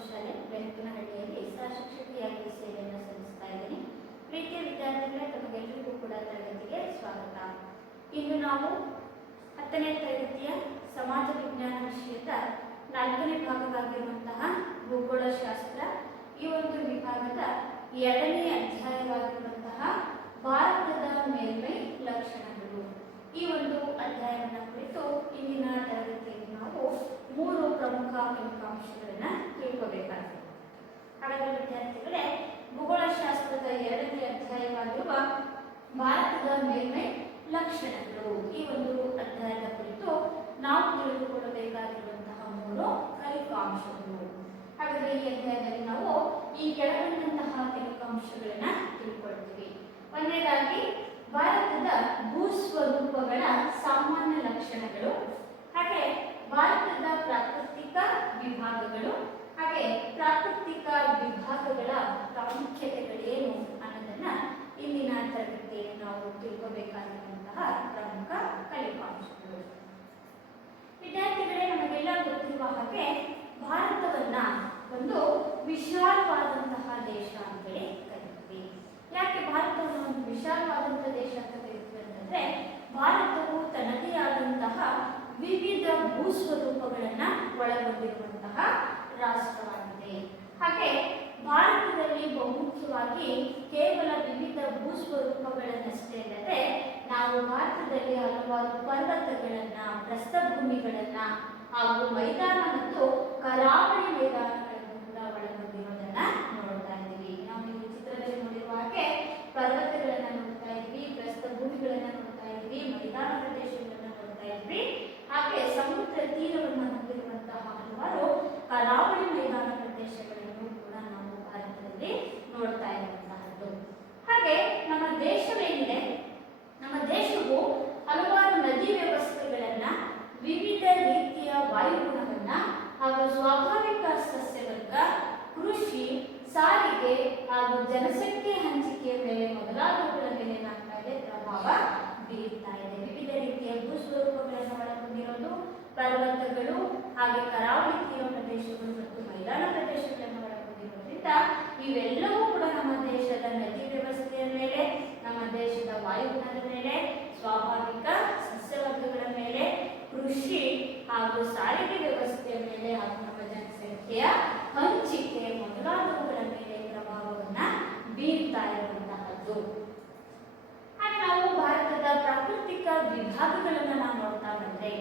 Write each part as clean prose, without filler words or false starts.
ಪ್ರೌಢಶಾಲೆ ಬೆಳಕನಹಳ್ಳಿಯಲ್ಲಿ ಸಹಶಿಕ್ಷಕಿಯಾಗಿ ಸೇವೆಯನ್ನು ಸಲ್ಲಿಸ್ತಾ ಇದ್ದೀನಿ. ಪ್ರೀತಿಯ ವಿದ್ಯಾರ್ಥಿಗಳೇ, ತಮಗೆಲ್ಲರಿಗೂ ಕೂಡ ತರಗತಿಗೆ ಸ್ವಾಗತ. ಇಂದು ನಾವು 10ನೇ ತರಗತಿಯ ಸಮಾಜ ವಿಜ್ಞಾನ ವಿಷಯದ 4ನೇ ಭಾಗವಾಗಿರುವಂತಹ ಭೂಗೋಳಶಾಸ್ತ್ರ, ಈ ಒಂದು ವಿಭಾಗದ 2ನೇ ಅಧ್ಯಾಯವಾಗಿರುವಂತಹ ಭಾರತದ ಮೇಲ್ಮೈ ಲಕ್ಷಣಗಳು, ಈ ಒಂದು ಅಧ್ಯಾಯವನ್ನು ಕುರಿತು ಇಂದಿನ ತರಗತಿಯಲ್ಲಿ ನಾವು 3 ಪ್ರಮುಖ ಫಲಿತಾಂಶಗಳನ್ನು ತಿಳ್ಕೋಬೇಕಾಗಿದೆ. ಹಾಗಾದರೆ ವಿದ್ಯಾರ್ಥಿಗಳೇ, ಭೂಗೋಳಶಾಸ್ತ್ರದ 2ನೇ ಅಧ್ಯಾಯವಾಗಿರುವ ಭಾರತದ ಮೇಲ್ಮೈ ಲಕ್ಷಣಗಳು, ಈ ಒಂದು ಅಧ್ಯಾಯದ ಕುರಿತು ನಾವು ತಿಳಿದುಕೊಳ್ಳಬೇಕಾಗಿರುವಂತಹ 3 ಫಲಿತಾಂಶಗಳು. ಹಾಗಾದರೆ ಈ ಅಧ್ಯಾಯದಲ್ಲಿ ನಾವು ಈ ಕೆಳಕಂಡಂತಹ ಫಲಿತಾಂಶಗಳನ್ನು ತಿಳ್ಕೊಳ್ತೀವಿ. ಒಂದನೇದಾಗಿ ಭಾರತದ ಭೂಸ್ವರೂಪಗಳ ಸಾಮಾನ್ಯ ಲಕ್ಷಣಗಳು, ಹಾಗೆ ಭಾರತದ ಪ್ರಾಕೃತಿಕ ವಿಭಾಗಗಳು, ಹಾಗೆ ಪ್ರಾಕೃತಿಕ ವಿಭಾಗಗಳ ಪ್ರಾಮುಖ್ಯತೆಗಳೇನು ಅನ್ನೋದನ್ನ ಇಂದಿನ ತರಗತಿಯಲ್ಲಿ ನಾವು ತಿಳ್ಕೋಬೇಕಾಗಿರುವಂತಹ ಪ್ರಮುಖ ಫಲಿತಾಂಶಗಳು. ವಿದ್ಯಾರ್ಥಿಗಳೇ, ನಮಗೆಲ್ಲ ಗೊತ್ತಿರುವ ಹಾಗೆ ಭಾರತವನ್ನ ಒಂದು ವಿಶಾಲವಾದಂತಹ ದೇಶ ಅಂತೇಳಿ ಕರೀತೀವಿ. ಯಾಕೆ ಭಾರತವನ್ನು ಒಂದು ವಿಶಾಲವಾದಂತಹ ದೇಶ ಅಂತ ಕರೀತೀವಿ ಅಂತಂದ್ರೆ, ಭಾರತವು ತನ್ನದೇ ಆದಂತಹ ವಿವಿಧ ಭೂಸ್ವರೂಪಗಳನ್ನ ಒಳಗೊಂಡಿರುವಂತಹ ರಾಷ್ಟ್ರವಾಗಿದೆ. ಹಾಗೆ ಭಾರತದಲ್ಲಿ ಬಹುಮುಖ್ಯವಾಗಿ ಕೇವಲ ವಿವಿಧ ಭೂಸ್ವರೂಪಗಳನ್ನಷ್ಟೇ ಅಲ್ಲದೆ ನಾವು ಭಾರತದಲ್ಲಿ ಹಲವಾರು ಪರ್ವತಗಳನ್ನ, ಪ್ರಸ್ಥಭೂಮಿಗಳನ್ನ ಹಾಗೂ ಮೈದಾನ ಮತ್ತು ಕರಾವಳಿ ಮೈದಾನಗಳನ್ನು ಕೂಡ ಒಳಗೊಂಡಿರೋದನ್ನ ನೋಡ್ತಾ ಇದ್ದೀವಿ. ನಾವು ಈ ಚಿತ್ರದಲ್ಲಿ ನೋಡಿರುವ ಹಾಗೆ ಪರ್ವತಗಳನ್ನ ನೋಡ್ತಾ ಇದ್ವಿ, ಪ್ರಸ್ಥಭೂಮಿಗಳನ್ನ ನೋಡ್ತಾ ಇದ್ವಿ, ಮೈದಾನ ಪ್ರದೇಶಗಳನ್ನ ನೋಡ್ತಾ ಇದ್ವಿ, ಹಾಗೆ ಸಮುದ್ರ ತೀರವನ್ನು ಹೊಂದಿರುವಂತಹ ಹಲವಾರು ಕರಾವಳಿ ಮೈದಾನ ಪ್ರದೇಶಗಳನ್ನು ಕೂಡ ನಾವು ಭಾರತದಲ್ಲಿ ನೋಡ್ತಾ ಇರುವಂತಹದ್ದು. ಹಾಗೆ ನಮ್ಮ ದೇಶವೇನಿದೆ, ನಮ್ಮ ದೇಶವು ಹಲವಾರು ನದಿ ವ್ಯವಸ್ಥೆಗಳನ್ನ, ವಿವಿಧ ರೀತಿಯ ವಾಯುಗುಣವನ್ನ ಹಾಗೂ ಸ್ವಾಭಾವಿಕ ಸಸ್ಯವರ್ಗ, ಕೃಷಿ, ಸಾರಿಗೆ ಹಾಗೂ ಜನಸಂಖ್ಯೆ ಹಂಚಿಕೆಯ ಮೇಲೆ ಮೊದಲಾದವುಗಳ ಮೇಲೆ ಏನಾಗ್ತಾ ಇದೆ, ಪ್ರಭಾವ ಬೀರ್ತಾ ಇದೆ. ವಿವಿಧ ರೀತಿಯ ಭೂಸ್ವರೂಪಗಳನ್ನು ಒಳಗೊಂಡಿರೋದು ಪರ್ವತಗಳು, ಹಾಗೆ ಕರಾವಳಿ ತೀರ ಪ್ರದೇಶಗಳು ಮತ್ತು ಮೈದಾನ ಪ್ರದೇಶಗಳನ್ನು ಒಳಗೊಂಡಿರೋದ್ರಿಂದ ಇವೆಲ್ಲವೂ ಕೂಡ ನಮ್ಮ ದೇಶದ ನದಿ ವ್ಯವಸ್ಥೆಯ ಮೇಲೆ, ನಮ್ಮ ದೇಶದ ವಾಯುಗುಣದ ಮೇಲೆ, ಸ್ವಾಭಾವಿಕ ಸಸ್ಯವರ್ಗಗಳ ಮೇಲೆ, ಕೃಷಿ ಹಾಗೂ ಸಾರಿಗೆ ವ್ಯವಸ್ಥೆಯ ಮೇಲೆ ಹಾಗೂ ನಮ್ಮ ಜನಸಂಖ್ಯೆಯ ಹಂಚಿಕೆ ಮೊದಲಾದವುಗಳ ಮೇಲೆ ಪ್ರಭಾವವನ್ನ ಬೀರ್ತಾ ಇರುವಂತಹದ್ದು. ಹಾಗೆ ನಾವು ಭಾರತದ ಪ್ರಾಕೃತಿಕ ವಿಭಾಗಗಳನ್ನ ನಾವು ನೋಡ್ತಾ ಬಂದ್ರೆ,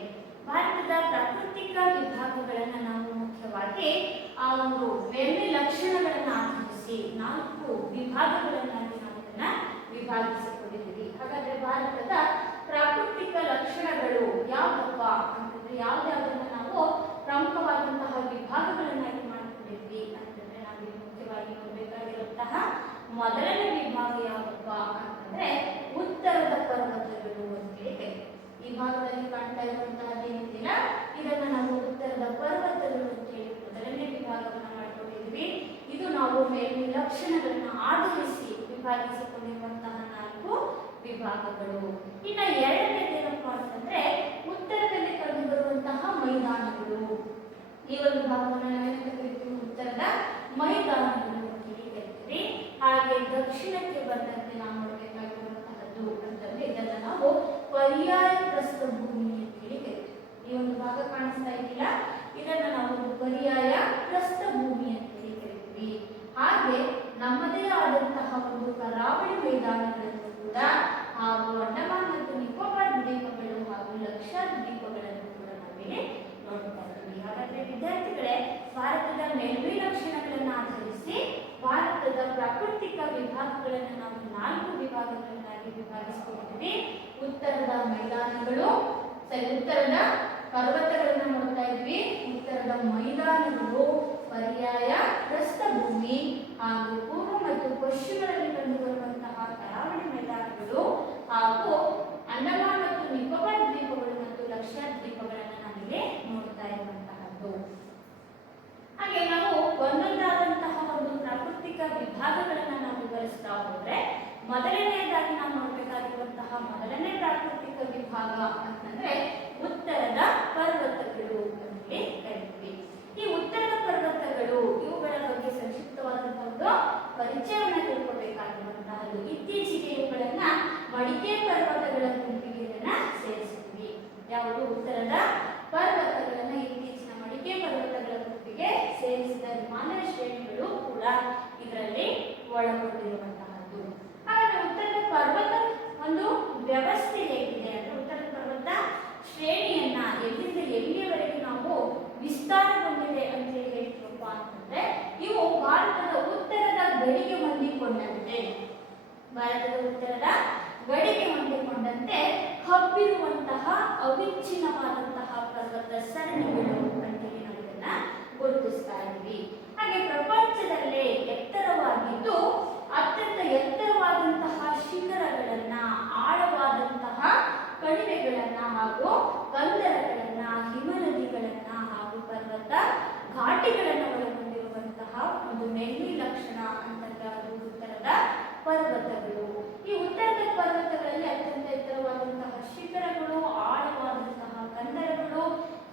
ಭಾರತದ ಪ್ರಾಕೃತಿಕ ವಿಭಾಗಗಳನ್ನ ನಾವು ಮುಖ್ಯವಾಗಿ ಆ ಒಂದು ಮೇಲ್ಮೈ ಲಕ್ಷಣಗಳನ್ನ ಆಧರಿಸಿ 4 ವಿಭಾಗಗಳನ್ನಾಗಿ ನಾವು ಇದನ್ನ ವಿಭಾಗಿಸಿಕೊಂಡಿದ್ದೀವಿ. ಹಾಗಾದ್ರೆ ಭಾರತದ ಪ್ರಾಕೃತಿಕ ಲಕ್ಷಣಗಳು ಯಾವಪ್ಪ ಅಂತಂದ್ರೆ, ಯಾವ್ಯಾವುದನ್ನ ನಾವು ಪ್ರಮುಖವಾದಂತಹ ವಿಭಾಗಗಳನ್ನಾಗಿ ಮಾಡಿಕೊಂಡಿದ್ವಿ ಅಂತಂದ್ರೆ, ನಾವು ಮುಖ್ಯವಾಗಿ ನೋಡಬೇಕಾಗಿರುವಂತಹ ಮೊದಲನೇ ವಿಭಾಗ ಯಾವಪ್ಪ ಅಂತಂದ್ರೆ ಉತ್ತರದ ಪರ್ವತಗಳು ಅಂತೇಳಿ. ಈ ಭಾಗದಲ್ಲಿ ಕಾಣ್ತಾ ಇರುವಂತಹದ್ದೇನಿಲ್ಲ, ಇದನ್ನ ನಾವು ಉತ್ತರದ ಪರ್ವತಗಳು ಅಂತೇಳಿ ಮೊದಲನೇ ವಿಭಾಗವನ್ನು ಮಾಡಿಕೊಂಡಿದ್ವಿ. ಇದು ನಾವು ಮೇಲ್ಮೈ ಲಕ್ಷಣಗಳನ್ನ ಆಧರಿಸಿ ವಿಭಾಗಿಸಿಕೊಂಡಿರುವಂತಹ 4 ವಿಭಾಗಗಳು. ಇನ್ನು ಎರಡನೇದೇನಪ್ಪ ಅಂತಂದ್ರೆ ಉತ್ತರದಲ್ಲಿ ಕಂಡುಬರುವಂತಹ ಮೈದಾನಗಳು. ಈ ಒಂದು ಭಾಗವನ್ನು ನಾವೇನಂತ ಕರಿತೀವಿ, ಉತ್ತರದ ಮೈದಾನಗಳು ಅಂತೇಳಿ ಕರಿತೀವಿ. ಹಾಗೆ ದಕ್ಷಿಣಕ್ಕೆ ಬಂದಂತೆ ನಾವು ನೋಡಬೇಕಾಗಿರುವಂತಹದ್ದು ಅಂತಂದ್ರೆ ಇದನ್ನ ನಾವು ಪರ್ಯಾಯ ಪ್ರಸ್ಥಭೂಮಿ ಅಂತೇಳಿ ಕರಿತೀವಿ. ಈ ಒಂದು ಭಾಗ ಕಾಣಿಸ್ತಾ ಇದೆಯಲ್ಲ, ಇದನ್ನ ನಾವು ಪರ್ಯಾಯ ಪ್ರಸ್ಥಭೂಮಿ ಅಂತೇಳಿ ಕರಿತೀವಿ. ಹಾಗೆ ನಮ್ಮದೇ ಆದಂತಹ ಒಂದು ಕರಾವಳಿ ಮೈದಾನಗಳನ್ನು ಕೂಡ ಹಾಗೂ ಅಂಡಮಾನ್ ಮತ್ತು ನಿಕೋಬಾರ್ ದ್ವೀಪಗಳು ಹಾಗೂ ಲಕ್ಷದ್ವೀಪಗಳನ್ನು ಕೂಡ ನಾವಿಲ್ಲಿ ನೋಡ್ತಾ ಇದ್ದೀವಿ. ಹಾಗಾದ್ರೆ ವಿದ್ಯಾರ್ಥಿಗಳೇ, ಭಾರತದ ಮೇಲ್ಮೈ ಲಕ್ಷಣಗಳನ್ನು ಆಧರಿಸಿ ಭಾರತದ ಪ್ರಾಕೃತಿಕ ವಿಭಾಗಗಳನ್ನು ನಾವು 4 ವಿಭಾಗಗಳನ್ನಾಗಿ ವಿಭಾಗಿಸಿಕೊಂಡಿದ್ದೀವಿ. ಉತ್ತರದ ಮೈದಾನಗಳು, ಉತ್ತರದ ಪರ್ವತಗಳನ್ನು ನೋಡ್ತಾ ಇದ್ವಿ, ಉತ್ತರದ ಮೈದಾನಗಳು, ಪರ್ಯಾಯ ಪ್ರಸ್ಥಭೂಮಿ ಹಾಗೂ ಪೂರ್ವ ಮತ್ತು ಪಶ್ಚಿಮದಲ್ಲಿ ಕಂಡುಬರುವಂತಹ ಕರಾವಳಿ ಮೈದಾನಗಳು ಹಾಗೂ ಅಂಡಮಾನ್ ಮತ್ತು ನಿಕೋಬಾರ್ ದ್ವೀಪಗಳು ಮತ್ತು ಲಕ್ಷದ್ವೀಪಗಳನ್ನು ನಾವಿಲ್ಲಿ ನೋಡ್ತಾ ಇರುವಂತಹದ್ದು. ಹಾಗೆ ನಾವು ಒಂದೊಂದಾದಂತಹ ಒಂದು ಪ್ರಾಕೃತಿಕ ವಿಭಾಗಗಳನ್ನ ನಾವು ವಿವರಿಸ್ತಾ ಹೋದ್ರೆ, ಮೊದಲನೆಯದಾಗಿ ನಾವು ನೋಡಬೇಕಾಗಿರುವಂತಹ ಮೊದಲನೇ ಪ್ರಾಕೃತಿಕ ವಿಭಾಗ ಅಂತಂದ್ರೆ ಉತ್ತರದ ಪರ್ವತಗಳು ಅಂತ ಕರಿತೀವಿ. ಈ ಉತ್ತರದ ಪರ್ವತಗಳು ಇವು ಇದರಲ್ಲಿ ಒಳಗೊಂಡಿರುವಂತಹದ್ದು. ಹಾಗಾದ್ರೆ ಉತ್ತರದ ಪರ್ವತ ಒಂದು ವ್ಯವಸ್ಥೆ ಹೇಗಿದೆ ಅಂದ್ರೆ ಉತ್ತರದ ಪರ್ವತ ಶ್ರೇಣಿಯನ್ನ ಎಲ್ಲಿಂದ ಎಲ್ಲಿಯವರೆಗೆ ನಾವು ವಿಸ್ತಾರಗೊಂಡಿದೆ ಅಂತ ಹೇಳಿ ಹೇಳ್ತೀವಪ್ಪ ಅಂತಂದ್ರೆ ಇವು ಭಾರತದ ಉತ್ತರದ ಗಡಿಗೆ ಹೊಂದಿಕೊಂಡಂತೆ ಹಬ್ಬಿರುವಂತಹ ಅವಿಚ್ಛಿನ್ನವಾದಂತಹ ಪರ್ವತ ಸರಣಿಗಳು ಅಂತೇಳಿ ನಾವು ಇದನ್ನ ಗುರುತಿಸ್ತಾ ಇದ್ದೀವಿ. ಹಾಗೆ ಪ್ರಪಂಚದಲ್ಲೇ ಎತ್ತರವಾಗಿದ್ದು ಅತ್ಯಂತ ಎತ್ತರವಾದಂತಹ ಶಿಖರಗಳನ್ನ, ಆಳವಾದಂತಹ ಕಣಿವೆಗಳನ್ನ ಹಾಗೂ ಕಂದರಗಳನ್ನ, ಹಿಮನದಿಗಳನ್ನ ಹಾಗೂ ಪರ್ವತ ಘಾಟಿಗಳನ್ನ ಒಳಗೊಂಡಿರುವಂತಹ ಒಂದು ಮೆಲ್ಲಿ ಲಕ್ಷಣ ಅಂತಂದ್ರೆ ಅದು ಉತ್ತರದ ಪರ್ವತಗಳು. ಈ ಉತ್ತರದ ಪರ್ವತಗಳಲ್ಲಿ ಅತ್ಯಂತ ಎತ್ತರವಾದಂತಹ ಶಿಖರಗಳು, ಆಳವಾದಂತಹ ಕಂದರಗಳು,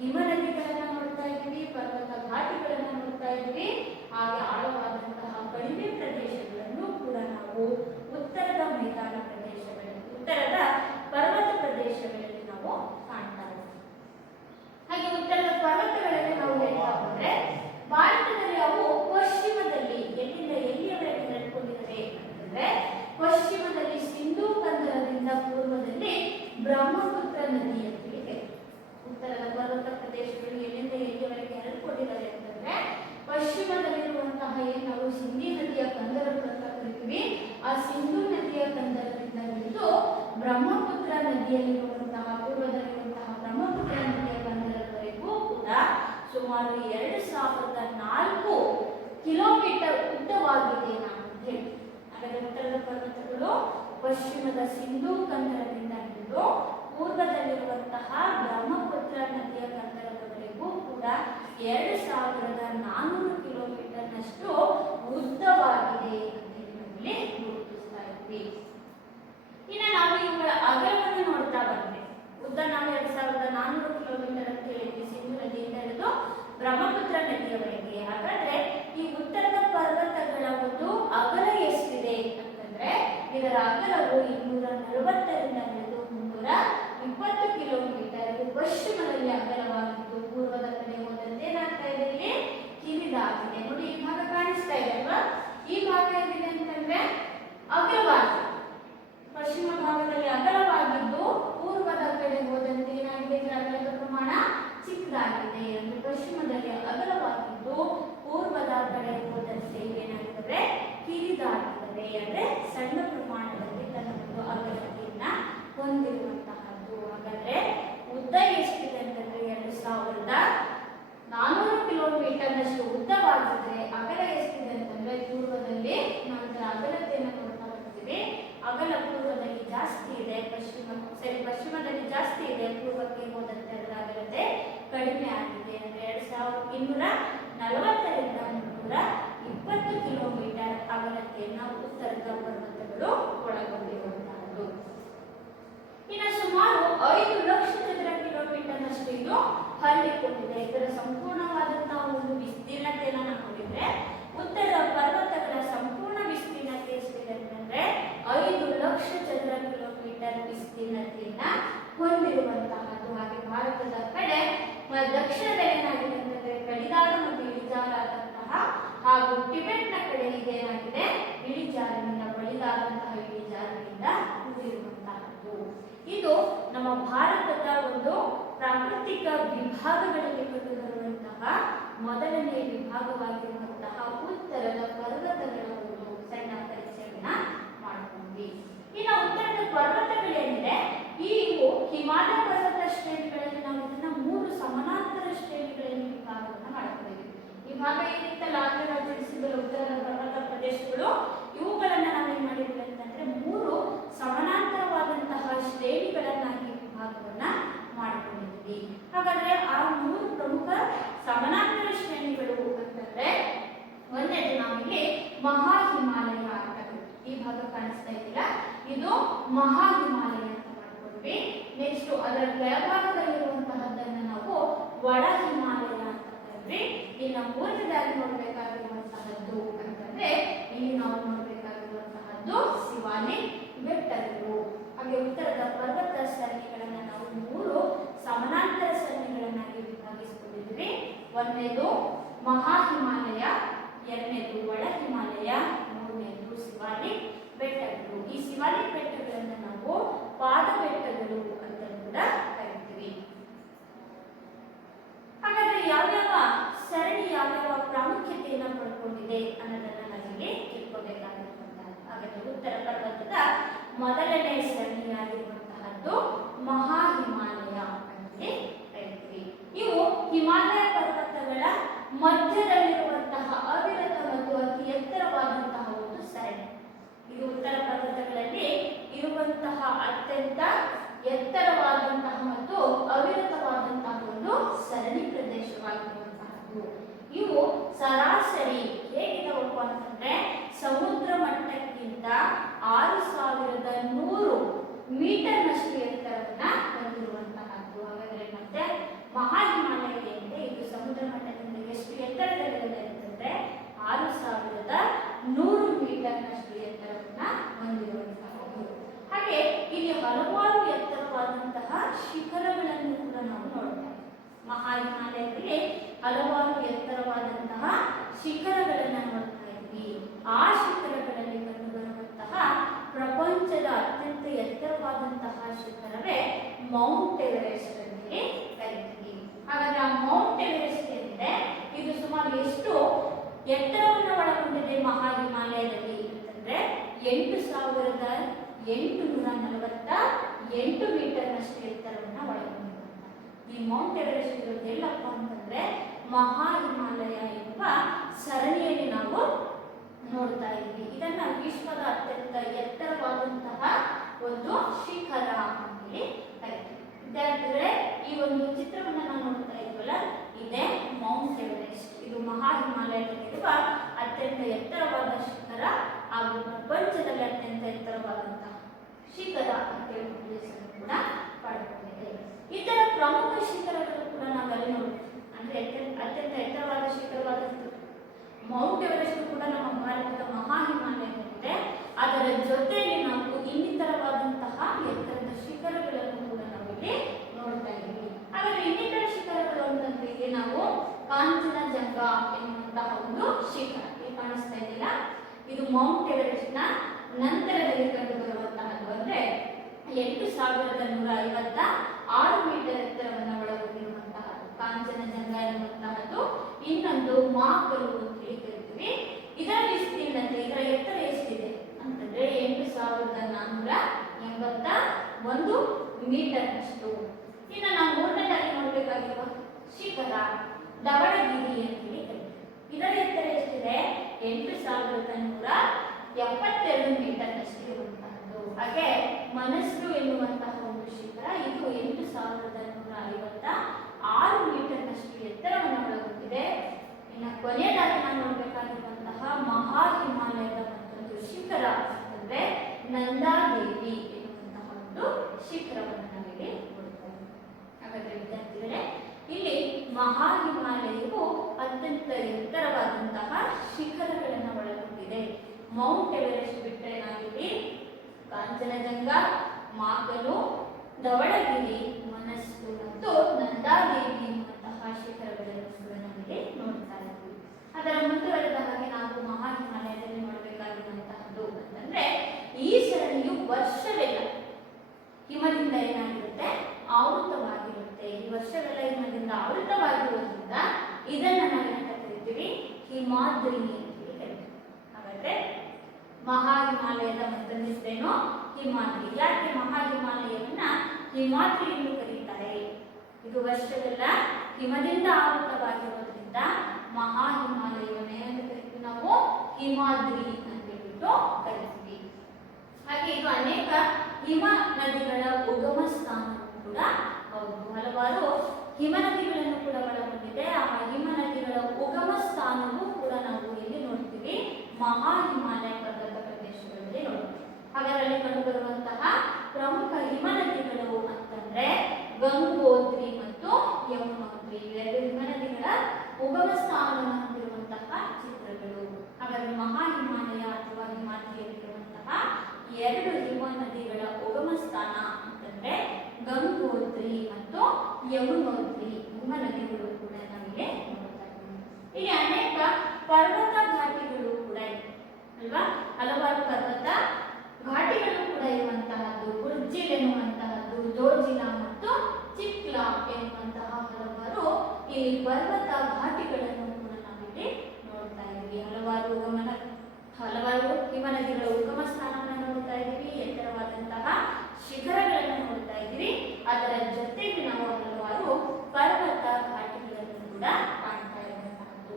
ಹಿಮನದಿಗಳನ್ನ ನೋಡ್ತಾ ಇದ್ದೀವಿ, ಪರ್ವತ ಘಾಟಿಗಳನ್ನ ನೋಡ್ತಾ ಇದ್ದೀವಿ. ಹಾಗೆ ಆಳವಾದಂತಹ ಕಡಿಮೆ ಪ್ರದೇಶಗಳನ್ನು ಕೂಡ ನಾವು ಉತ್ತರದ ಮೈದಾನ ಪ್ರದೇಶಗಳಲ್ಲಿ, ಉತ್ತರದ ಪರ್ವತ ಪ್ರದೇಶಗಳಲ್ಲಿ ನಾವು ಕಾಣ್ತಾ ಇದ್ದೀವಿ. ಹಾಗೆ ಉತ್ತರದ ಪರ್ವತಗಳಲ್ಲಿ ನಾವು ಹೇಳ್ತಾ ಹೋದ್ರೆ ಭಾರತದಲ್ಲಿ ಅವು ಪಶ್ಚಿಮದಲ್ಲಿ ಎಲ್ಲಿಂದ ಎಲ್ಲಿಯವರೆಗೆ ನಡ್ಕೊಂಡಿವೆ ಅಂತಂದ್ರೆ ಪಶ್ಚಿಮದಲ್ಲಿ ಸಿಂಧೂ ಕಂದರದಿಂದ ಪೂರ್ವದಲ್ಲಿ ಬ್ರಹ್ಮಪುತ್ರ ನದಿಯಲ್ಲಿ ಉತ್ತರದ ಪರ್ವತ ಪ್ರದೇಶಗಳು ಎಲ್ಲಿಂದ ಎಲ್ಲಿಯವರೆಗೆ ಹರಡಿಕೊಂಡಿದ್ದಾರೆ ಅಂತಂದ್ರೆ ಪಶ್ಚಿಮದಲ್ಲಿರುವಂತಹ ಏನು ನಾವು ಸಿಂಧೂ ನದಿಯ ಕಂದರಗಳು ಅಂತ ಕರಿತೀವಿ, ಆ ಸಿಂಧೂ ನದಿಯ ಕಂದರದಿಂದ ಹಿಡಿದು ಬ್ರಹ್ಮಪುತ್ರ ನದಿಯಲ್ಲಿರುವಂತಹ ಪೂರ್ವದಲ್ಲಿರುವಂತಹ ಬ್ರಹ್ಮಪುತ್ರ ನದಿಯ ಕಂದರವರೆಗೂ ಕೂಡ ಸುಮಾರು 2004 ಕಿಲೋಮೀಟರ್ ಉದ್ದವಾಗಿದೆ ಅಂತ ಹೇಳಿ. ಹಾಗಾದರೆ ಉತ್ತರದ ಪರ್ವತಗಳು ಪಶ್ಚಿಮದ ಸಿಂಧೂ ಕಂದರದಿಂದ ಹಿಡಿದು ಪೂರ್ವದಲ್ಲಿರುವಂತಹ ಬ್ರಹ್ಮಪುತ್ರ ನದಿಯ ಕಂದರದವರೆಗೂ ಕೂಡ 2400 ಕಿಲೋಮೀಟರ್ನಷ್ಟು ಉದ್ದವಾಗಿದೆ ಅಂತ ಹೇಳಿ ಗುರುತಿಸ್ತಾ ಇದ್ವಿ. ಇನ್ನು ನಾವು ಇವುಗಳ ಅಗಲವನ್ನು ನೋಡ್ತಾ ಬಂದ್ವಿ. ಉದ್ದ ನಾವು 2400 ಕಿಲೋಮೀಟರ್ ಅಂತ ಹೇಳಿದ್ವಿ ಸಿಂಧೂ ನದಿಯಿಂದ ಹಿಡಿದು ಬ್ರಹ್ಮಪುತ್ರ ನದಿಯವರೆಗೆ. ಹಾಗಾದ್ರೆ ಈ ಉತ್ತರದ ಪರ್ವತಗಳ ಒಂದು ಅಗಲ ಎಷ್ಟಿದೆ ಅಂತಂದ್ರೆ ಇದರ ಅಗಲವು 240ರಿಂದ ಹಿಡಿದು 320 ಕಿಲೋಮೀಟರ್. ಇದು ಪಶ್ಚಿಮದಲ್ಲಿ ಅಗಲವಾಗಿದ್ದು ಪೂರ್ವದ ಕಡೆ ಹೋದಂತೆ ಏನಾಗ್ತಾ ಇದೆ, ಇಲ್ಲಿ ಕಿರಿದಾಗಿದೆ. ನೋಡಿ ಈ ಭಾಗ ಕಾಣಿಸ್ತಾ ಇದೆ ಅಲ್ವಾ, ಈ ಭಾಗ ಏನಿದೆ ಅಂತಂದ್ರೆ ಅಗಲವಾಗಿದೆ. ಪಶ್ಚಿಮ ಭಾಗದಲ್ಲಿ ಅಗಲವಾಗಿದ್ದು ಪೂರ್ವದ ಕಡೆ ಹೋದಂತೆ ಏನಾಗಿದೆ, ಇದರ ಅಗಲದ ಪ್ರಮಾಣ ಚಿಕ್ಕದಾಗಿದೆ. ಅಂದ್ರೆ ಪಶ್ಚಿಮದಲ್ಲಿ ಅಗಲವಾಗಿದ್ದು ಪೂರ್ವದ ಕಡೆ ಹೋದಂತೆ ಏನಾಗಿದ್ರೆ ಕಿರಿದಾಗಿದ್ದಾರೆ, ಅಂದ್ರೆ ಸಣ್ಣ ಪ್ರಮಾಣದಲ್ಲಿ ತನ್ನ ಒಂದು ಅಗಲತೆಯನ್ನ ಹೊಂದಿರುವಂತಹದ್ದು. ಹಾಗಾದ್ರೆ ಉದ್ದ ಎಷ್ಟಿದೆ ಅಂತಂದ್ರೆ 2400 ಕಿಲೋಮೀಟರ್ನಷ್ಟು ಉದ್ದವಾಗಿದ್ರೆ ಅಗಲ ಎಷ್ಟಿದೆ ಅಂತಂದ್ರೆ ಪೂರ್ವದಲ್ಲಿ ನಾವು ಇದರ ಅಗಲತೆಯನ್ನು ನೋಡ್ತಾ ಬರ್ತೀವಿ. ಅಗಲ ಪೂರ್ವದಲ್ಲಿ ಜಾಸ್ತಿ ಇದೆ, ಪಶ್ಚಿಮದಲ್ಲಿ ಜಾಸ್ತಿ ಇದೆ, ಪೂರ್ವಕ್ಕೆ ಹೋದಂತೆ ಅದರ ಅಗಲತೆ ಕಡಿಮೆ ಆಗಿದೆ. ಅಂದ್ರೆ 2240ರಿಂದ 320 ಕಿಲೋಮೀಟರ್ ಅಗಲತೆಯನ್ನು ಉತ್ತರದ ಪರ್ವತಗಳು ಒಳಗೊಂಡಿರುವಂತಹದ್ದು. ಇನ್ನು ಸುಮಾರು 5 ಲಕ್ಷ ಚದರ ಕಿಲೋಮೀಟರ್ನಷ್ಟು ಇದು ಹರಡಿಕೊಂಡಿದೆ. ಇದರ ಸಂಪೂರ್ಣವಾದಂತಹ ಒಂದು ವಿಸ್ತೀರ್ಣತೆಯನ್ನು ನಾವು ನೋಡಿದ್ರೆ ಉತ್ತರದ ಪರ್ವತಗಳ ಸಂಪೂರ್ಣ ವಿಸ್ತೀರ್ಣತೆ ಎಷ್ಟಿದೆ ಅಂತಂದ್ರೆ 5 ಲಕ್ಷ ಚದರ ಕಿಲೋಮೀಟರ್ ವಿಸ್ತೀರ್ಣತೆಯನ್ನ ಹೊಂದಿರುವಂತಹದ್ದು. ಹಾಗೆ ಭಾರತದ ಕಡೆ ದಕ್ಷಿಣದಲ್ಲಿ ಏನಾಗಿದೆ ಅಂತಂದ್ರೆ ಕಡಿದಾಳು ಮತ್ತು ಇಳಿಜಾರಾದಂತಹ ಹಾಗೂ ಟಿಬೆಟ್ನ ಕಡೆ ಇದೇನಾಗಿದೆ ಇಳಿಜಾರಿನಿಂದ ಬಳಿದಾದಂತಹ ಇಳಿಜಾರಿನಿಂದ ಕೂಡಿರುವಂತಹದ್ದು. ಇದು ನಮ್ಮ ಭಾರತದ ಒಂದು ಪ್ರಾಕೃತಿಕ ವಿಭಾಗಗಳಲ್ಲಿ ಕಂಡುಬರುವಂತಹ ಮೊದಲನೇ ವಿಭಾಗವಾಗಿರುವಂತಹ ಉತ್ತರದ ಪರ್ವತಗಳ ಒಂದು ಸಣ್ಣ ಪರಿಚಯವನ್ನ ಮಾಡಿಕೊಂಡ್ವಿ. ಇನ್ನು ಉತ್ತರದ ಪರ್ವತಗಳೇನಿದೆ ಇವು ಹಿಮಾಲಯ ಪರ್ವತ ಶ್ರೇಣಿಗಳಲ್ಲಿ ನಾವು ಇದನ್ನ 3 ಸಮಾನಾಂತರ ಶ್ರೇಣಿಗಳಲ್ಲಿ ವಿಭಾಗವನ್ನು ಮಾಡ್ಕೊಂಡಿದ್ದೀವಿ. ಈ ಭಾಗ ಏನಿತ್ತಲ್ಲ ಆಗಲೇ ನಾವು ತಿಳಿಸಿದ್ದಲ್ಲ ಉತ್ತರದ ಪರ್ವತ ಪ್ರದೇಶಗಳು, ಇವುಗಳನ್ನ ನಾವೇನ್ ಮಾಡಿದ್ವಿ ಅಂತಂದ್ರೆ 3 ಸಮಾನಾಂತರವಾದಂತಹ ಶ್ರೇಣಿಗಳನ್ನಾಗಿ ವಿಭಾಗವನ್ನ ಮಾಡಿಕೊಂಡಿದ್ವಿ. ಹಾಗಾದ್ರೆ ಆ 3 ಪ್ರಮುಖ ಸಮಾನಾಂತರ ಶ್ರೇಣಿಗಳು ಅಂತಂದ್ರೆ ಒಂದನೇದು ನಾವಿಲ್ಲಿ ಮಹಾ ಹಿಮಾಲಯ ಅಂತ ಈ ಭಾಗ ಕಾಣಿಸ್ತಾ ಇದೆಯಲ್ಲ, ಇದು ಮಹಾ ಹಿಮಾಲಯ ಅಂತ ಮಾಡ್ಕೊಂಡ್ವಿ. ನೆಕ್ಸ್ಟ್ ಅದರ ಕೆಳಭಾಗದಲ್ಲಿರುವಂತಹದ್ದನ್ನ ನಾವು ಒಳ ಹಿಮಾಲಯ ಅಂತ ಕರೆದ್ವಿ. ಇನ್ನು ಮೂರನೇದಾಗಿ ನೋಡ್ಬೇಕಾಗಿರುವಂತಹದ್ದು ಅಂತಂದ್ರೆ ಇಲ್ಲಿ ನಾವು ನೋಡ್ಬೇಕಾಗಿರುವಂತಹದ್ದು ಶಿವಾಲಿಕ್ ಬೆಟ್ಟಗಳು. ಹಾಗೆ ಉತ್ತರದ ಪರ್ವತ ಸರಣಿಗಳನ್ನ ನಾವು 3 ಸಮಾನಾಂತರ ಸರಣಿಗಳನ್ನಾಗಿ ವಿಭಾಗಿಸಿಕೊಂಡಿದ್ವಿ. ಒಂದನೇದು ಮಹಾ ಹಿಮಾಲಯ, ಎರಡನೇದು ಒಳ ಹಿಮಾಲಯ, ಇದು ಉತ್ತರ ಪರ್ವತಗಳಲ್ಲಿ ಇರುವಂತಹ ಅತ್ಯಂತ ಎತ್ತರವಾದಂತಹ ಮತ್ತು ಅವಿರತವಾದಂತಹ ಒಂದು ಸರಣಿ ಪ್ರದೇಶವಾಗಿರುವಂತಹದ್ದು. ಇವು ಸರಾಸರಿ ಹೇಗಿದವಪ್ಪ ಅಂತಂದ್ರೆ ಸಮುದ್ರ ಮಟ್ಟಕ್ಕಿಂತ 6100 ಮೀಟರ್ನಷ್ಟು ಎತ್ತರವನ್ನ ಹೊಂದಿರುವಂತಹದ್ದು. ಹಾಗಾದ್ರೆ ಮತ್ತೆ ಮಹಾ ಹಿಮಾಲಯ ಏನಿದೆ ಇದು ಸಮುದ್ರ ಮಟ್ಟದಿಂದ ಎಷ್ಟು ಎತ್ತರದಲ್ಲಿದೆ ಅಂತಂದ್ರೆ 6100 ಮೀಟರ್ನಷ್ಟು ಎತ್ತರವನ್ನ ಹೊಂದಿರುವಂತಹದ್ದು. ಹಾಗೆ ಇಲ್ಲಿ ಹಲವಾರು ಎತ್ತರವಾದಂತಹ ಶಿಖರಗಳನ್ನು ಕೂಡ ನಾವು ನೋಡ್ತೇವೆ. ಮಹಾ ಹಿಮಾಲಯದಲ್ಲಿ ಹಲವಾರು ಎತ್ತರವಾದಂತಹ ಶಿಖರಗಳನ್ನು ನೋಡ್ತಾ ಇದ್ವಿ. ಆ ಶಿಖರಗಳಲ್ಲಿ ಕಂಡುಬರುವಂತಹ ಪ್ರಪಂಚದ ಅತ್ಯಂತ ಎತ್ತರವಾದಂತಹ ಶಿಖರವೇ ಮೌಂಟ್ ಎವರೆಸ್ಟ್ ಅಂತ ಕರೀತೀವಿ. ಹಾಗಾದ್ರೆ ಆ ಮೌಂಟ್ ಎವರೆಸ್ಟ್ ಏನಿದೆ ಇದು ಸುಮಾರು ಎಷ್ಟು ಎತ್ತರವನ್ನು ಒಳಗೊಂಡಿದೆ ಮಹಾ ಹಿಮಾಲಯದಲ್ಲಿ ಅಂತಂದ್ರೆ 8848 ಮೀಟರ್ನಷ್ಟು ಎತ್ತರವನ್ನು ಒಳಗೊಂಡಿದೆ. ಈ ಮೌಂಟ್ ಎವರೆಸ್ಟ್ ಇರೋದು ಎಲ್ಲಪ್ಪ ಅಂತಂದ್ರೆ ಮಹಾ ಹಿಮಾಲಯ ಎನ್ನುವ ಸರಣಿಯಲ್ಲಿ ನಾವು ನೋಡ್ತಾ ಇದ್ವಿ. ಇದನ್ನ ವಿಶ್ವದ ಅತ್ಯಂತ ಎತ್ತರವಾದಂತಹ ಒಂದು ಶಿಖರ ಅಂತೇಳಿ ಕರೀತೀವಿ. ವಿದ್ಯಾರ್ಥಿಗಳೇ, ಈ ಒಂದು ಚಿತ್ರವನ್ನು ನಾವು ನೋಡ್ತಾ ಇದ್ವಲ್ಲ, ಇದೇ ಮೌಂಟ್ ಎವರೆಸ್ಟ್. ಇದು ಮಹಾ ಹಿಮಾಲಯದಲ್ಲಿರುವ ಅತ್ಯಂತ ಎತ್ತರವಾದ ಶಿಖರ ಹಾಗೂ ಪ್ರಪಂಚದಲ್ಲಿ ಅತ್ಯಂತ ಎತ್ತರವಾದಂತಹ ಶಿಖರ ಅಂತೇಳಿ ಕೂಡ ಪಡ್ಕೊಂಡಿದೆ. ಇತರ ಪ್ರಮುಖ ಶಿಖರಗಳು ಕೂಡ ನಾವೆಲ್ಲ ನೋಡ್ತೀವಿ. ಅಂದ್ರೆ ಅತ್ಯಂತ ಎತ್ತರವಾದ ಶಿಖರವಾದಂತಹ ಮೌಂಟ್ ಎವರೆಸ್ಟ್ ಕೂಡ ನಮ್ಮ ಭಾರತದ ಮಹಾ ಹಿಮಾಲಯದಲ್ಲಿದೆ. ಅದರ ಜೊತೆಯಲ್ಲಿ ನಾವು ಇನ್ನಿತರವಾದಂತಹ ಎತ್ತರದ ಶಿಖರಗಳನ್ನು ಕೂಡ ನಾವಿಲ್ಲಿ ನೋಡ್ತಾ ಇದ್ದೀವಿ. ಹಾಗಾದ್ರೆ ಇನ್ನಿತರ ಶಿಖರಗಳು ಅಂತಂದ್ರೆ ಇಲ್ಲಿ ನಾವು ಕಾಂಚನಜಂಗಾ ಎನ್ನುವಂತಹ ಒಂದು ಶಿಖರ ಇಲ್ಲಿ ಕಾಣಿಸ್ತಾ ಇದೆಯಲ್ಲ, ಇದು ಮೌಂಟ್ ಎವರೆಸ್ಟ್ ನ ನಂತರದಲ್ಲಿ ಕಂಡು ಬರುವಂತಹದ್ದು. ಅಂದ್ರೆ 8156 ಮೀಟರ್ ಎತ್ತರವನ್ನು ಒಳಗೊಂಡಿರುವಂತಹ ಕಾಂಚನಜಂಗಾ ಎನ್ನುವಂತಹದ್ದು. ಇನ್ನೊಂದು ಮಾಕಲು ಅಂತ ಹೇಳಿ ಕರಿತೀವಿ. ಇದರ ವಿಸ್ತೀರ್ಣತೆ, ಇದರ ಎತ್ತರ ಎಷ್ಟಿದೆ ಅಂತಂದ್ರೆ 8481 ಮೀಟರ್ನಷ್ಟು. ಇನ್ನು ನಾವು ಮೂರನೇದಾಗಿ ನೋಡ್ಬೇಕಾಗಿರುವ ಶಿಖರ ಧವಳಗಿರಿ ಅಂತ ಹೇಳಿ ಕರಿತೀವಿ. ಇದರ ಎತ್ತರ ಎಷ್ಟಿದೆ 8172 ಮೀಟರ್ನಷ್ಟು ಇರುವಂತಹದ್ದು. ಹಾಗೆ ಮನಸ್ಸು ಎನ್ನುವಂತಹ ಒಂದು ಶಿಖರ ಇದು 8156 ಮೀಟರ್ನಷ್ಟು ಎತ್ತರವನ್ನು ಒಳಗೊಂಡಿದೆ. ಇನ್ನು ಕೊನೆಯದಾಗಿ ನಾವು ನೋಡಬೇಕಾಗಿರುವಂತಹ ಮಹಾ ಹಿಮಾಲಯದ ಮತ್ತೊಂದು ಶಿಖರ ಅಂತಂದ್ರೆ ನಂದಾದೇವಿ ಎನ್ನುವಂತಹ ಒಂದು ಶಿಖರವನ್ನು ನಾವಿಲ್ಲಿ ನೋಡ್ತೇವೆ. ಹಾಗಾದ್ರೆ ವಿದ್ಯಾರ್ಥಿಗಳೇ, ಇಲ್ಲಿ ಮಹಾ ಹಿಮಾಲಯವು ಅತ್ಯಂತ ಎತ್ತರವಾದಂತಹ ಶಿಖರಗಳನ್ನು ಒಳಗೊಂಡಿದೆ. ಮೌಂಟ್ ಎವರೆಸ್ಟ್ ಬಿಟ್ಟರೆ ನಾವಿಲ್ಲಿ ಕಾಂಚನಜಂಗಾ, ಮಾಕಲು, ಧವಳಗಿರಿ, ಮನಸ್ಸು ಮತ್ತು ನಂದಾದೇವಿ ಎನ್ನುವಂತಹ ಶಿಖರಗಳನ್ನು ಕೂಡ ನಮಗೆ ನೋಡ್ತಾ ಇದ್ದೀವಿ. ಅದರ ಮುಂದುವರೆದ ಹಾಗೆ ನಾವು ಮಹಾ ಹಿಮಾಲಯದಲ್ಲಿ ನೋಡಬೇಕಾಗಿರುವಂತಹದ್ದು ಅಂತಂದ್ರೆ ಈ ಸರಣಿಯು ವರ್ಷವೆಲ್ಲ ಹಿಮದಿಂದ ಏನಾಗಿರುತ್ತೆ ಆವೃತವಾಗಿರುತ್ತೆ. ಈ ವರ್ಷವೆಲ್ಲ ಹಿಮದಿಂದ ಆವೃತವಾಗಿರುವುದರಿಂದ ಇದನ್ನ ನಾವೇನಂತ ಕರಿತೀವಿ ಹಿಮಾದ್ರಿ ಅಂತ ಕರಿತೀವಿ. ಹಾಗಾದ್ರೆ ಮಹಾ ಹಿಮಾಲಯದ ಮತ್ತೊಂದು ಹೆಸರೇನು ಹಿಮಾದ್ರಿ. ಯಾಕೆ ಮಹಾ ಹಿಮಾಲಯವನ್ನ ಹಿಮಾದ್ರಿ ಎಂದು ಕರೀತಾರೆ? ಇದು ವರ್ಷವೆಲ್ಲ ಹಿಮದಿಂದ ಆವೃತವಾಗಿರೋದ್ರಿಂದ ಮಹಾ ಹಿಮಾಲಯವನ್ನ ಏನಂತ ಕರಿತೀವಿ ನಾವು ಹಿಮಾದ್ರಿ ಅಂತ ಹೇಳ್ಬಿಟ್ಟು ಕರಿತೀವಿ. ಹಾಗೆ ಇದು ಅನೇಕ ಹಿಮ ನದಿಗಳ ಉಗಮ ಸ್ಥಾನ ಕೂಡ ಹೌದು. ಹಲವಾರು ಹಿಮ ನದಿಗಳನ್ನು ಕೂಡ ಒಳಗೊಂಡಿದೆ. ಆ ಹಿಮ ನದಿಗಳ ಉಗಮ ಸ್ಥಾನವೂ ಕೂಡ ನಾವು ಇಲ್ಲಿ ನೋಡ್ತೀವಿ ಮಹಾ ಹಿಮಾಲಯ ಪರ್ವತ ಪ್ರದೇಶಗಳಲ್ಲಿ ನೋಡ್ತೀವಿ. ಹಾಗಾದ್ರೆ ಅಲ್ಲಿ ಕಂಡುಬರುವಂತಹ ಪ್ರಮುಖ ಹಿಮ ನದಿಗಳು ಅಂತಂದ್ರೆ ಗಂಗೋತ್ರಿ ಮತ್ತು ಯಮುನೋತ್ರಿ. ಇವೆರಡು ಹಿಮ ನದಿಗಳ ಉಗಮ ಸ್ಥಾನವನ್ನು ಹೊಂದಿರುವಂತಹ ಚಿತ್ರಗಳು. ಹಾಗಾದ್ರೆ ಮಹಾ ಹಿಮಾಲಯ ಅಥವಾ ಹಿಮಾದ್ರಿಯಲ್ಲಿರುವಂತಹ ಎರಡು ಹಿಮ ನದಿಗಳ ಉಗಮ ಸ್ಥಾನ ಅಂತಂದ್ರೆ ಗಂಗೋತ್ರಿ ಮತ್ತು ಯಮುನೋತ್ರಿ ಹಿಮ ನದಿಗಳು ಕೂಡ ನಮಗೆ ನೋಡ್ತಾ ಇದ್ದೀವಿ. ಇಲ್ಲಿ ಅನೇಕ ಪರ್ವತ ಘಾಟಿಗಳು ಕೂಡ ಇದೆ ಅಲ್ವಾ? ಹಲವಾರು ಪರ್ವತ ಘಾಟಿಗಳು ಕೂಡ ಇರುವಂತಹದ್ದು. ಗುರ್ಜಿಲ್ ಎನ್ನುವಂತಹದ್ದು, ಜೋಜಿಲಾ ಮತ್ತು ಚಿಕ್ಲಾ ಎನ್ನುವಂತಹ ಹಲವಾರು ಈ ಪರ್ವತ ಘಾಟಿಗಳನ್ನು ಕೂಡ ನಾವಿಲ್ಲಿ ನೋಡ್ತಾ ಇದ್ದೀವಿ. ಹಲವಾರು ಹಿಮ ನದಿಗಳ ಉಗಮ ಸ್ಥಾನವನ್ನು ನೋಡ್ತಾ ಇದ್ದೀವಿ. ಎತ್ತರವಾದಂತಹ ಶಿಖರಗಳನ್ನು ನೋಡ್ತಾ ಇದ್ದೀವಿ. ಅದರ ಜೊತೆಗೆ ನಾವು ಹಲವಾರು ಪರ್ವತ ಘಾಟಿಗಳನ್ನು ಕೂಡ ಕಾಣ್ತಾ ಇರುವಂತಹದ್ದು.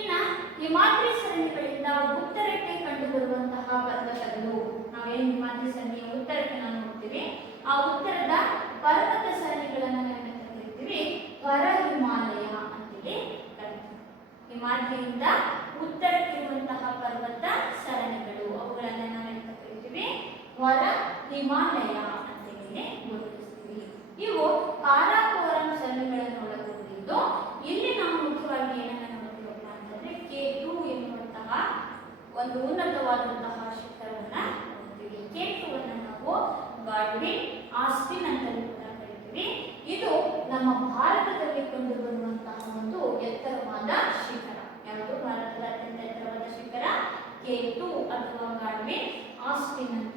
ಇನ್ನ ಹಿಮಾದ್ರಿ ಸರಣಿಗಳಿಂದ ಉತ್ತರಕ್ಕೆ ಕಂಡುಬರುವಂತಹ ಪರ್ವತಗಳು, ನಾವೇನು ಹಿಮಾದ್ರಿ ಸರಣಿಯ ಉತ್ತರಕ್ಕೆ ನಾವು ನೋಡ್ತೀವಿ, ಆ ಉತ್ತರದ ಪರ್ವತ ಸರಣಿಗಳನ್ನು ನಾವೇನಂತ ಕರಿತೀವಿ, ಹೊರ ಹಿಮಾಲಯ ಅಂತೇಳಿ ಕರಿತೀವಿ. ಹಿಮಾದ್ರಿಯಿಂದ ಉತ್ತರಕ್ಕಿರುವಂತಹ ಪರ್ವತ ಸರಣಿಗಳು, ಅವುಗಳನ್ನು ನಾವೇನಂತ ಕರಿತೀವಿ, ಹೊರ ಹಿಮಾಲಯ ಅಂತೇಳಿ ಗುರುತಿಸ್ತೀವಿ. ಇವು ಕಾರಾಕೋರಂ ಸರಣಿಗಳನ್ನು ಒಳಗೊಂಡಿದ್ದು, ಇಲ್ಲಿ ನಾವು ಮುಖ್ಯವಾಗಿ ಏನನ್ನ ನೋಡ್ತೀವಪ್ಪ ಅಂತಂದ್ರೆ K2 ಎನ್ನುವಂತಹ ಒಂದು ಉನ್ನತವಾದಂತಹ ಶಿಖರವನ್ನ ನೋಡ್ತೀವಿ. K2 ಅನ್ನ ನಾವು ಗಾಡ್ವಿನ್ ಆಸ್ಟಿನ್ ಅಂತಲೂ ಕೂಡ ಕರಿತೀವಿ. ಇದು ನಮ್ಮ ಭಾರತದಲ್ಲಿ ಕಂಡುಬರುವಂತಹ ಒಂದು ಎತ್ತರವಾದ ಶಿಖರ. ಯಾವುದು ಭಾರತದ ಅತ್ಯಂತ ಎತ್ತರವಾದ ಶಿಖರ? K2 ಅಥವಾ ಗಾಡ್ವಿನ್ ಆಸ್ಟಿನ್ ಅಂತ